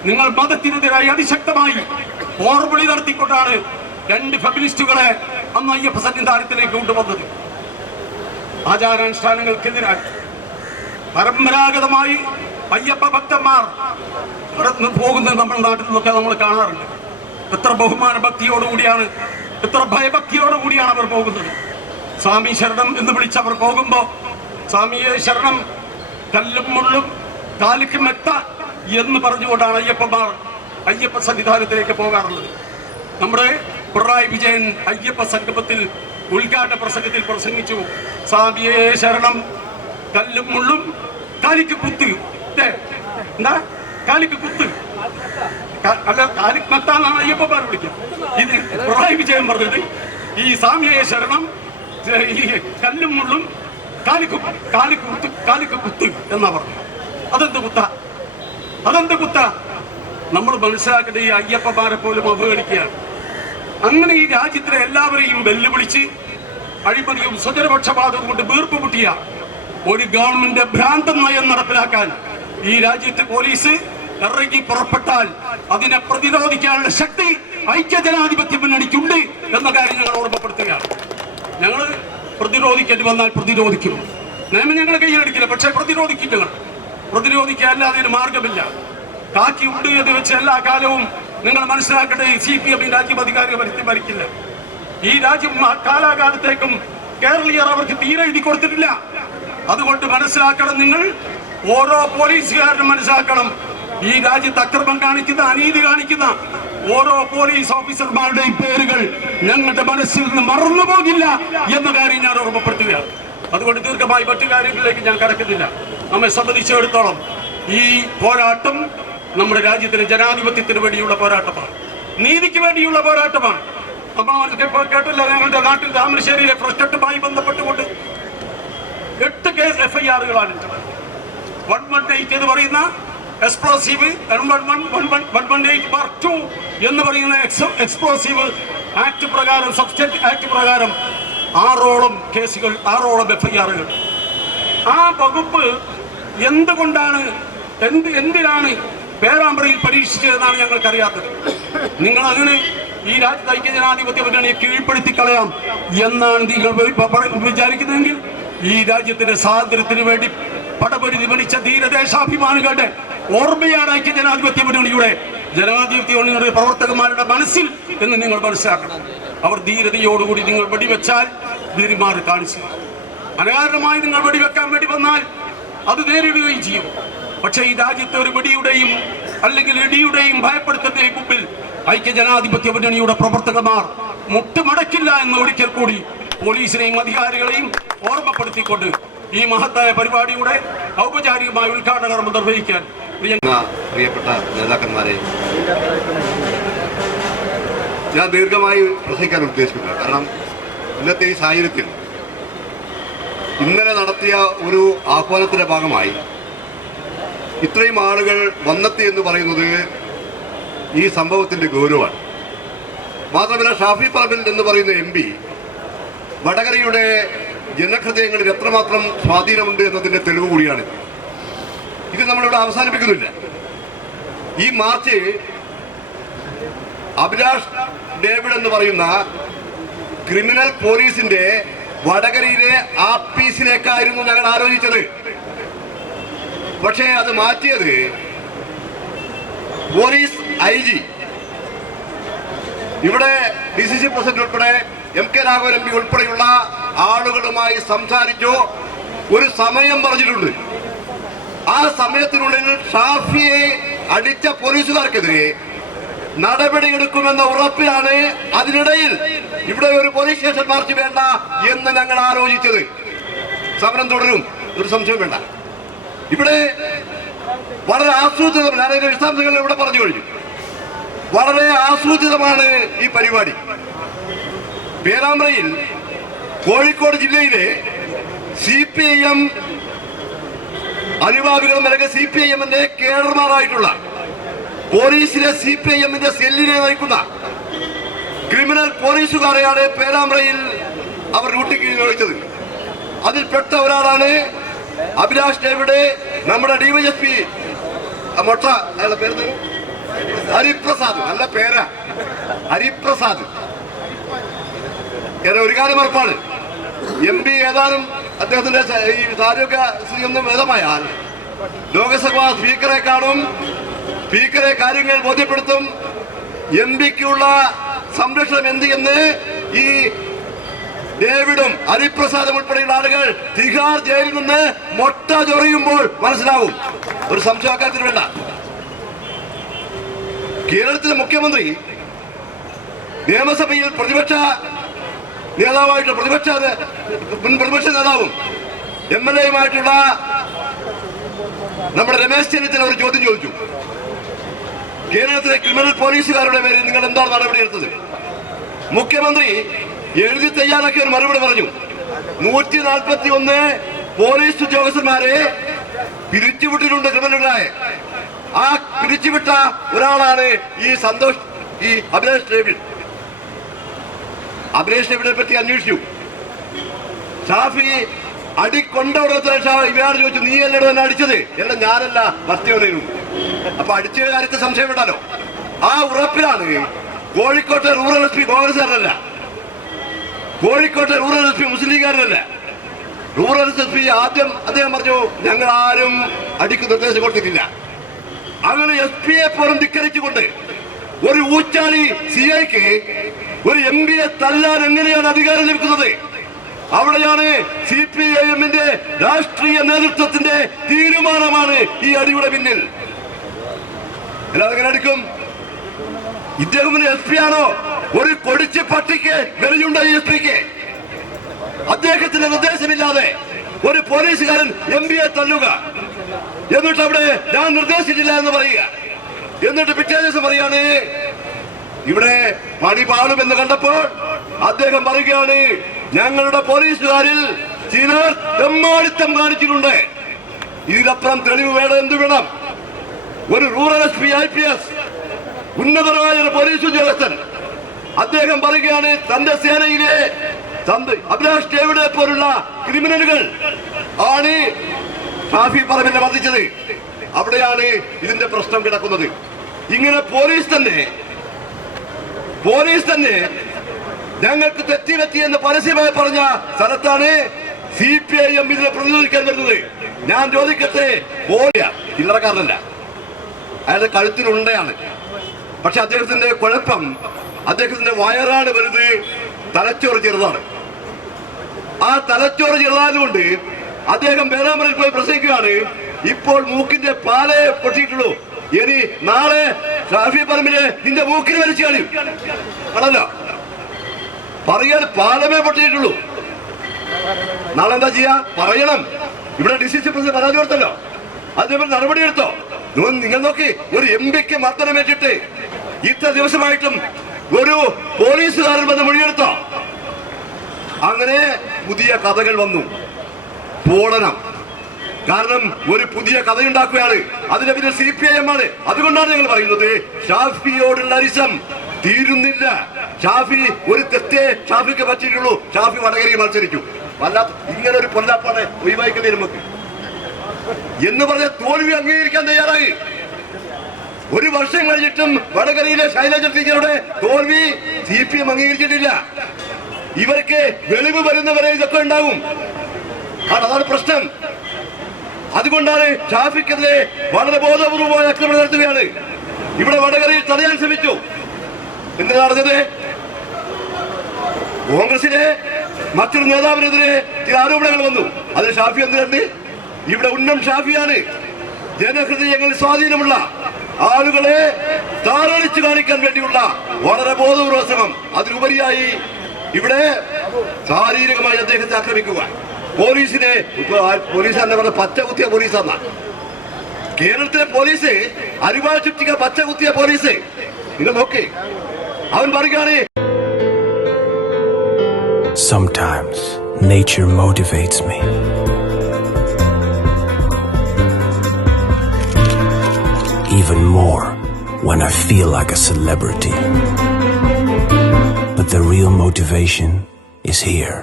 നിങ്ങൾ മതത്തിനെതിരായി അതിശക്തമായി പോർവിളി നടത്തിക്കൊണ്ടാണ് 2 ഫെമിനിസ്റ്റുകളെ അന്ന് അയ്യപ്പ സന്നിധാനത്തിലേക്ക് കൊണ്ടുവന്നത്. ആചാരാനുഷ്ഠാനങ്ങൾക്കെതിരായി പരമ്പരാഗതമായി അയ്യപ്പ ഭക്തന്മാർ പോകുന്നത് നമ്മുടെ നാട്ടിൽ നിന്നൊക്കെ നമ്മൾ കാണാറുണ്ട്. എത്ര ബഹുമാന ഭക്തിയോടുകൂടിയാണ്, എത്ര ഭയഭക്തിയോടുകൂടിയാണ് അവർ പോകുന്നത്. സ്വാമി ശരണം എന്ന് വിളിച്ചവർ പോകുമ്പോ സ്വാമിയെ ശരണം, കല്ലും മുള്ളും കാലിക്ക് മെത്ത എന്ന് പറഞ്ഞുകൊണ്ടാണ് അയ്യപ്പന്മാർ അയ്യപ്പ സന്നിധാനത്തിലേക്ക് പോകാറുള്ളത്. നമ്മുടെ പിണറായി വിജയൻ അയ്യപ്പ സംഗമത്തിൽ ഉദ്ഘാടന പ്രസംഗത്തിൽ പ്രസംഗിച്ചു, സ്വാമിയെ ശരണം, കല്ലും മുള്ളും കാലിക്ക് കുത്ത്. എന്താ കാലിക്ക് കുത്ത്? അല്ല, കാലിക്ക് മെത്താന്നാണ് അയ്യപ്പന്മാർ വിളിക്കുക. ഇത് പിണറായി വിജയൻ പറഞ്ഞത് ഈ സ്വാമിയെ ശരണം, ഈ കല്ലും മുള്ളും കാലിക്ക് കുത്ത് എന്നാ പറഞ്ഞു. അതെന്ത് കുത്ത? നമ്മൾ മനസ്സിലാക്കേണ്ട ഈ അയ്യപ്പന്മാരെ പോലും അവഗണിക്കുകയാണ്. അങ്ങനെ ഈ രാജ്യത്തിലെ എല്ലാവരെയും വെല്ലുവിളിച്ച് അഴിമതിയും സ്വജനപക്ഷപാതവും കൊണ്ട് വീർപ്പ് മുട്ടിയ ഒരു ഗവൺമെന്റ് ഭ്രാന്തൻ നയം നടപ്പിലാക്കാൻ ഈ രാജ്യത്ത് പോലീസ് ഇറങ്ങി പുറപ്പെട്ടാൽ അതിനെ പ്രതിരോധിക്കാനുള്ള ശക്തി ഐക്യജനാധിപത്യ മുന്നണിക്കുണ്ട് എന്ന കാര്യം ഞങ്ങൾ ഓർമ്മപ്പെടുത്തുകയാണ്. ഞങ്ങൾ പ്രതിരോധിക്കേണ്ടി വന്നാൽ പ്രതിരോധിക്കും. നിയമം ഞങ്ങൾ കയ്യിലെടുക്കില്ല, പക്ഷേ പ്രതിരോധിക്കും. ഞങ്ങൾ പ്രതിരോധിക്കാൻ അല്ലാതെ അതിന് മാർഗമില്ല. കാക്കി ഉണ്ട് എന്ന് വെച്ച് എല്ലാ കാലവും നിങ്ങൾ മനസ്സിലാക്കേണ്ട ഈ CPM രാജ്യം അധികാരികൾ ഭരിക്കില്ല. ഈ രാജ്യം കാലാകാലത്തേക്കും കേരളീയർ അവർക്ക് തീരെ എഴുതി കൊടുത്തിട്ടില്ല. അതുകൊണ്ട് മനസ്സിലാക്കണം, നിങ്ങൾ ഓരോ പോലീസുകാരനും മനസ്സിലാക്കണം, ഈ രാജ്യത്ത് അക്രമം കാണിക്കുന്ന, അനീതി കാണിക്കുന്ന ഓരോ പോലീസ് ഓഫീസർമാരുടെയും പേരുകൾ ഞങ്ങളുടെ മനസ്സിൽ നിന്ന് മറന്നു പോകില്ല എന്ന കാര്യം ഞാൻ ഓർമ്മപ്പെടുത്തുകയാണ്. അതുകൊണ്ട് ദീർഘമായി മറ്റു കാര്യങ്ങളിലേക്ക് ഞാൻ കടക്കുന്നില്ല. നമ്മെ സംബന്ധിച്ചിടത്തോളം ഈ പോരാട്ടം നമ്മുടെ രാജ്യത്തിന് ജനാധിപത്യത്തിന് വേണ്ടിയുള്ള പോരാട്ടമാണ്, നീതിക്ക് വേണ്ടിയുള്ള പോരാട്ടമാണ്. നമ്മൾ കേട്ടില്ല, ഞങ്ങളുടെ നാട്ടിൽ താമരശ്ശേരിയിലെ ഫ്രസ്റ്ററ്റുമായി ബന്ധപ്പെട്ടുകൊണ്ട് 8 കേസ് FIR-കളാണ്. 118 എന്ന് പറയുന്ന എക്സ്പ്ലോസീവ്, 118 എന്ന് പറയുന്ന എക്സ്പ്ലോസീവ് ആക്ട് പ്രകാരം, സബ്സ്റ്റൻസ് ആക്ട് പ്രകാരം 6ഓളം കേസുകൾ, 6ഓളം FIR-കൾ. ആ വകുപ്പ് എന്തിനാണ് പേരാമ്പ്രയിൽ പരീക്ഷിച്ചതെന്നാണ് ഞങ്ങൾക്കറിയാത്തത്. നിങ്ങൾ അങ്ങനെ ഈ രാജ്യത്ത് ഐക്യജനാധിപത്യ മുന്നണിയെ കീഴ്പ്പെടുത്തി കളയാം എന്നാണ് നിങ്ങൾ വിചാരിക്കുന്നതെങ്കിൽ ഈ രാജ്യത്തിന്റെ സ്വാതന്ത്ര്യത്തിന് വേണ്ടി പടപൊരുതി മരിച്ച ധീരദേശാഭിമാനികളുടെ ഓർമ്മയാണ് ഐക്യജനാധിപത്യ മുന്നണിയുടെ ജനാധിപത്യ മുന്നണിയുടെ പ്രവർത്തകന്മാരുടെ മനസ്സിൽ എന്ന് നിങ്ങൾ മനസ്സിലാക്കണം. അവർ ധീരതയോടുകൂടി നിങ്ങൾ വെടിവെച്ചാൽ ധീരന്മാർ കാണിച്ചു. അനകാരണമായി നിങ്ങൾ വെടിവെക്കാൻ വേണ്ടി വന്നാൽ അത് നേരിടുകയും ചെയ്യും. പക്ഷേ ഈ രാജ്യത്തെ ഒരു വെടിയുടെയും അല്ലെങ്കിൽ ഇടിയുടെയും ഭയപ്പെടുത്തുന്നതിന് മുമ്പിൽ ഐക്യജനാധിപത്യ മുന്നണിയുടെ പ്രവർത്തകന്മാർ മുട്ടുമടക്കില്ല എന്ന് ഒരിക്കൽ കൂടി പോലീസിനെയും അധികാരികളെയും ഓർമ്മപ്പെടുത്തിക്കൊണ്ട് ഈ മഹത്തായ പരിപാടിയുടെ ഔപചാരികമായ ഉദ്ഘാടന കർമ്മം നിർവഹിക്കാൻ പ്രിയപ്പെട്ട നേതാക്കന്മാരെ, ഞാൻ ദീർഘമായി പ്രസംഗിക്കാൻ ഉദ്ദേശിക്കുന്നത്, കാരണം ഇന്നത്തെ ഈ സാഹചര്യത്തിൽ ഇന്നലെ നടത്തിയ ഒരു ആഹ്വാനത്തിന്റെ ഭാഗമായി ഇത്രയും ആളുകൾ വന്നെത്തി എന്ന് പറയുന്നത് ഈ സംഭവത്തിന്റെ ഗൗരവമാണ്. മാത്രമല്ല, ഷാഫി പറമ്പിൽ എന്ന് പറയുന്ന MP വടകരയുടെ ജനഹൃദയങ്ങളിൽ എത്രമാത്രം സ്വാധീനമുണ്ട് എന്നതിന്റെ തെളിവ് കൂടിയാണ്. ഇത് നമ്മളിവിടെ അവസാനിപ്പിക്കുന്നില്ല. ഈ മാർച്ച് അഭിലാഷ് ഡേവിഡ് എന്ന് പറയുന്ന ക്രിമിനൽ പോലീസിന്റെ വടകരയിലെ ആഫീസിലേക്കായിരുന്നു ഞങ്ങൾ ആലോചിച്ചത്. പക്ഷേ അത് മാറ്റിയത് പോലീസ് IG ഇവിടെ DCC പ്രസിഡന്റ് ഉൾപ്പെടെ MK രാഘവൻ MP ഉൾപ്പെടെയുള്ള ആളുകളുമായി സംസാരിച്ചു. ഒരു സമയം പറഞ്ഞിട്ടുണ്ട്. ആ സമയത്തിനുള്ളിൽ ഷാഫിയെ അടിച്ച പോലീസുകാർക്കെതിരെ നടപടിയെടുക്കുമെന്ന ഉറപ്പിലാണ് അതിനിടയിൽ ഇവിടെ ഒരു പോലീസ് സ്റ്റേഷൻ മാർച്ച് വേണ്ട എന്ന് ഞങ്ങൾ ആലോചിച്ചത്. സമരം തുടരും, ഒരു സംശയം വേണ്ട. ഇവിടെ വളരെ ആസൂത്രിതം, ഞാൻ അതിന്റെ വിശദാംശങ്ങൾ ഇവിടെ പറഞ്ഞു കഴിഞ്ഞു. വളരെ ആസൂത്രിതമാണ് ഈ പരിപാടി. പേരാമ്പ്രയിൽ കോഴിക്കോട് ജില്ലയിലെ CPIM അനുഭാവികളും അല്ലെങ്കിൽ CPIMന്റെ കേഡർമാരായിട്ടുള്ള പോലീസിലെ CPIMന്റെ സെല്ലിനെ നയിക്കുന്ന ക്രിമിനൽ പോലീസുകാരെയാണ് പേരാമ്പ്രയിൽ അവർ ഡ്യൂട്ടിക്ക് നിയോഗിച്ചത്. അതിൽപ്പെട്ട ഒരാളാണ് അഭിലാഷ് ഡേവിഡ്, നമ്മുടെ DYSP മൊട്ട, അയാളുടെ പേര് ഹരിപ്രസാദ്, നല്ല പേരാ, ഹരിപ്രസാദ്. ഒരു കാര്യം ഉറപ്പാണ്, MP ഏതാനും അദ്ദേഹത്തിന്റെ ഈ ആരോഗ്യ സ്ഥിതി ഒന്നും ഭേദമായാൽ ലോകസഭാ സ്പീക്കറെ കാണും, സ്പീക്കറെ കാര്യങ്ങൾ ബോധ്യപ്പെടുത്തും. MPക്കുള്ള സംരക്ഷണം എന്ത് എന്ന് ഈ ഡേവിഡും ഹരിപ്രസാദും ഉൾപ്പെടെയുള്ള ആളുകൾ തിഹാർ ജയിലിൽ നിന്ന് മൊട്ട ചൊറിയുമ്പോൾ മനസ്സിലാവും. ഒരു സംശയക്കാര്യത്തിന് വേണ്ട. കേരളത്തിലെ മുഖ്യമന്ത്രി നിയമസഭയിൽ പ്രതിപക്ഷ നേതാവായിട്ടുള്ള പ്രതിപക്ഷ നേതാവും MLAയുമായിട്ടുള്ള നമ്മുടെ രമേശ് ചെന്നിത്തല ഒരു ചോദ്യം ചോദിച്ചു. കേരളത്തിലെ ക്രിമിനൽ പോലീസുകാരുടെ പേരിൽ നിങ്ങൾ എന്താണ് നടപടിയെടുത്തത്? മുഖ്യമന്ത്രി എഴുതി തയ്യാറാക്കിയ ഒരു മറുപടി പറഞ്ഞു. 141 പോലീസ് ഉദ്യോഗസ്ഥന്മാരെ പിരിച്ചുവിട്ടിട്ടുണ്ട് ക്രിമിനലുകളായ. ആ പിരിച്ചുവിട്ട ഒരാളാണ് ഈ അഭിലാഷ് ഡേവിഡ്. അഭിലാഷ് ഡേവിഡിനെ പറ്റി അന്വേഷിച്ചു. ഷാഫി അടി കൊണ്ടവിടത്തെ ഇവരാണ് ചോദിച്ചു, നീ അല്ലടോ എന്നെ അടിച്ചത്? എല്ലാം ഞാനല്ല, ഭർത്തിയോനായിരുന്നു. അപ്പൊ അടിച്ച കാര്യത്തിൽ സംശയം വേണ്ടല്ലോ. ആ ഉറപ്പിലാണ് കോഴിക്കോട്ടെ റൂറൽ SP കോൺഗ്രസ്സുകാരനല്ല, കോഴിക്കോട്ടെ റൂറൽ SP മുസ്ലിം ലീഗുകാരനല്ല. റൂറൽ SP ആദ്യം അദ്ദേഹം പറഞ്ഞു, ഞങ്ങൾ ആരും അടിക്ക് നിർദ്ദേശം കൊടുത്തിട്ടില്ല. അങ്ങനെ SP പോലും ധിക്കരിച്ചുകൊണ്ട് ഒരു ഊച്ചാളി CIക്ക് ഒരു MPയെ തല്ലാൻ എങ്ങനെയാണ് അധികാരം ലഭിക്കുന്നത്? അവിടെയാണ് CPIMന്റെ രാഷ്ട്രീയ നേതൃത്വത്തിന്റെ തീരുമാനമാണ് ഈ അടിയുടെ പിന്നിൽ. അല്ലാതെ അടിക്കും. ഇദ്ദേഹം SP ആണോ? ഒരു കൊടിച്ച പട്ടിക്ക് വിലയുണ്ട SPക്ക്. അദ്ദേഹത്തിന്റെ നിർദ്ദേശമില്ലാതെ ഒരു പോലീസുകാരൻ MPയെ തല്ലുക, എന്നിട്ട് അവിടെ ഞാൻ നിർദ്ദേശിച്ചിട്ടില്ല എന്ന് പറയുക, എന്നിട്ട് പിറ്റേ ദിവസം പറയാണ് ഇവിടെ പണി പാടുമെന്ന് കണ്ടപ്പോൾ അദ്ദേഹം പറയുകയാണ്, ഞങ്ങളുടെ പോലീസുകാരിൽ ചിലർ തെമ്മാടിത്തം കാണിച്ചിട്ടുണ്ട്, ഇതിനപ്പുറം തെളിവ് വേണം, എന്ത് വേണം? ഒരു റൂറൽ SP IPS ഉന്നതമായ ഒരു പോലീസ് ഉദ്യോഗസ്ഥൻ അദ്ദേഹം പറയുകയാണ്, തന്റെ സേനയിലെ അഭിലാഷ് ഡേവിഡിനെ പോലുള്ള ക്രിമിനലുകൾ ആണ് ഷാഫി പറമ്പിനെ വധിച്ചത്. അവിടെയാണ് ഇതിന്റെ പ്രശ്നം കിടക്കുന്നത്. ഇങ്ങനെ പോലീസ് തന്നെ ഞങ്ങൾക്ക് തെറ്റി എന്ന് പരസ്യമായി പറഞ്ഞ സ്ഥലത്താണ് CPIM ഇതിനെ പ്രതിരോധിക്കാൻ വരുന്നത്. ഞാൻ ചോദിക്കട്ടെ, ചില്ലറക്കാരനല്ല, അയാളുടെ കഴുത്തിനുണ്ടയാണ്. പക്ഷെ അദ്ദേഹത്തിന്റെ കുഴപ്പം, അദ്ദേഹത്തിന്റെ വയറാണ് വലുത്, തലച്ചോറ് ചെറുതാണ്. ആ തലച്ചോറ് ചെറുതായതുകൊണ്ട് അദ്ദേഹം പേരാമ്പ്രയിൽ പോയി പ്രസംഗിക്കുകയാണ്, ഇപ്പോൾ മൂക്കിന്റെ പാലേ പൊട്ടിയിട്ടുള്ളൂ, ഇനി നാളെ ഷാഫി പറമ്പില് നിന്റെ മൂക്കിന് വലിച്ചു കളയും ആണല്ലോ പറയാൻ, പാലമേ പൊട്ടിയിട്ടുള്ളൂ. നാളെ എന്താ ചെയ്യാ? പറയണം. ഇവിടെ DCC പ്രസിഡന്റ് പരാതി കൊടുത്തല്ലോ, അതിനെ നടപടിയെടുത്തോ? നിങ്ങൾ നോക്കി, ഒരു MPക്ക് മർദ്ദനമേറ്റിട്ട് ഇത്ര ദിവസമായിട്ടും ഒരു പോലീസുകാരൻ വന്ന് മൊഴിയെടുത്തോ? അങ്ങനെ പുതിയ കഥകൾ വന്നു. സ്ഫോടനം കാരണം ഒരു പുതിയ കഥയുണ്ടാക്കുകയാണ്. അതിന്റെ പിന്നിൽ CPIM ആണ്. അതുകൊണ്ടാണ് ഞങ്ങൾ പറയുന്നത്, ഷാഫിയോടുള്ള അരിശം തീരുന്നില്ല. ഷാഫി ഒരു തെറ്റേ ഷാഫിക്ക് പറ്റിയിട്ടുള്ളൂ. ഷാഫി വടകരയിൽ മത്സരിച്ചു. വല്ലാത്ത ഇങ്ങനെ ഒരു പൊല്ലാപ്പാണ് ഒഴിവാക്കുന്നത് നമുക്ക് എന്ന് പറഞ്ഞ തോൽവി അംഗീകരിക്കാൻ തയ്യാറായി. ഒരു വർഷം കഴിഞ്ഞിട്ടും വടകരയിലെ ശൈലജ ടീച്ചറുടെ തോൽവി CPM അംഗീകരിച്ചിട്ടില്ല. ഇവർക്ക് വെളിവ് വരുന്നവരെ ഇതൊക്കെ ഉണ്ടാവും. അതാണ് പ്രശ്നം. അതുകൊണ്ടാണ് ഷാഫിക്കെതിരെ വളരെ ബോധപൂർവമായ ആക്രമണം നടത്തുകയാണ്. ഇവിടെ വടകരയിൽ തടയാൻ ശ്രമിച്ചു. എന്തിനാ നടന്നത്? കോൺഗ്രസിലെ മറ്റൊരു നേതാവിനെതിരെ ചില ആരോപണങ്ങൾ വന്നു. അതിൽ ഷാഫി എന്തിനുണ്ട്? ഇവിടെ ഉന്നം ഷാഫിയാണ്. ജനഹൃദയങ്ങളിൽ സ്വാധീനമുള്ള ആളുകളെ താറടിച്ചു കാണിക്കാൻ വേണ്ടിയുള്ള വളരെ ബോധപൂർവ ശ്രമം. അതിലുപരിയായി ഇവിടെ ശാരീരികമായി അദ്ദേഹത്തെ ആക്രമിക്കുക, പോലീസ് തന്നെ പറഞ്ഞ പച്ച കുത്തിയ പോലീസാണ്. കേരളത്തിലെ പോലീസ് അരിവാൾ ചുറ്റിക പച്ച കുത്തിയ പോലീസ്. നിങ്ങൾ നോക്കി, അവൻ പറയുകയാണ്. Sometimes nature motivates me. Even more when I feel like a celebrity. But the real motivation is here.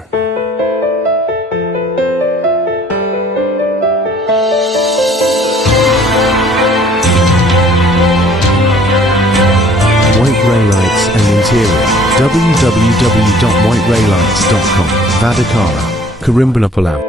White Ray Lights and Interior. www.whiteraylights.com. Vadakara, Karimbanapallam.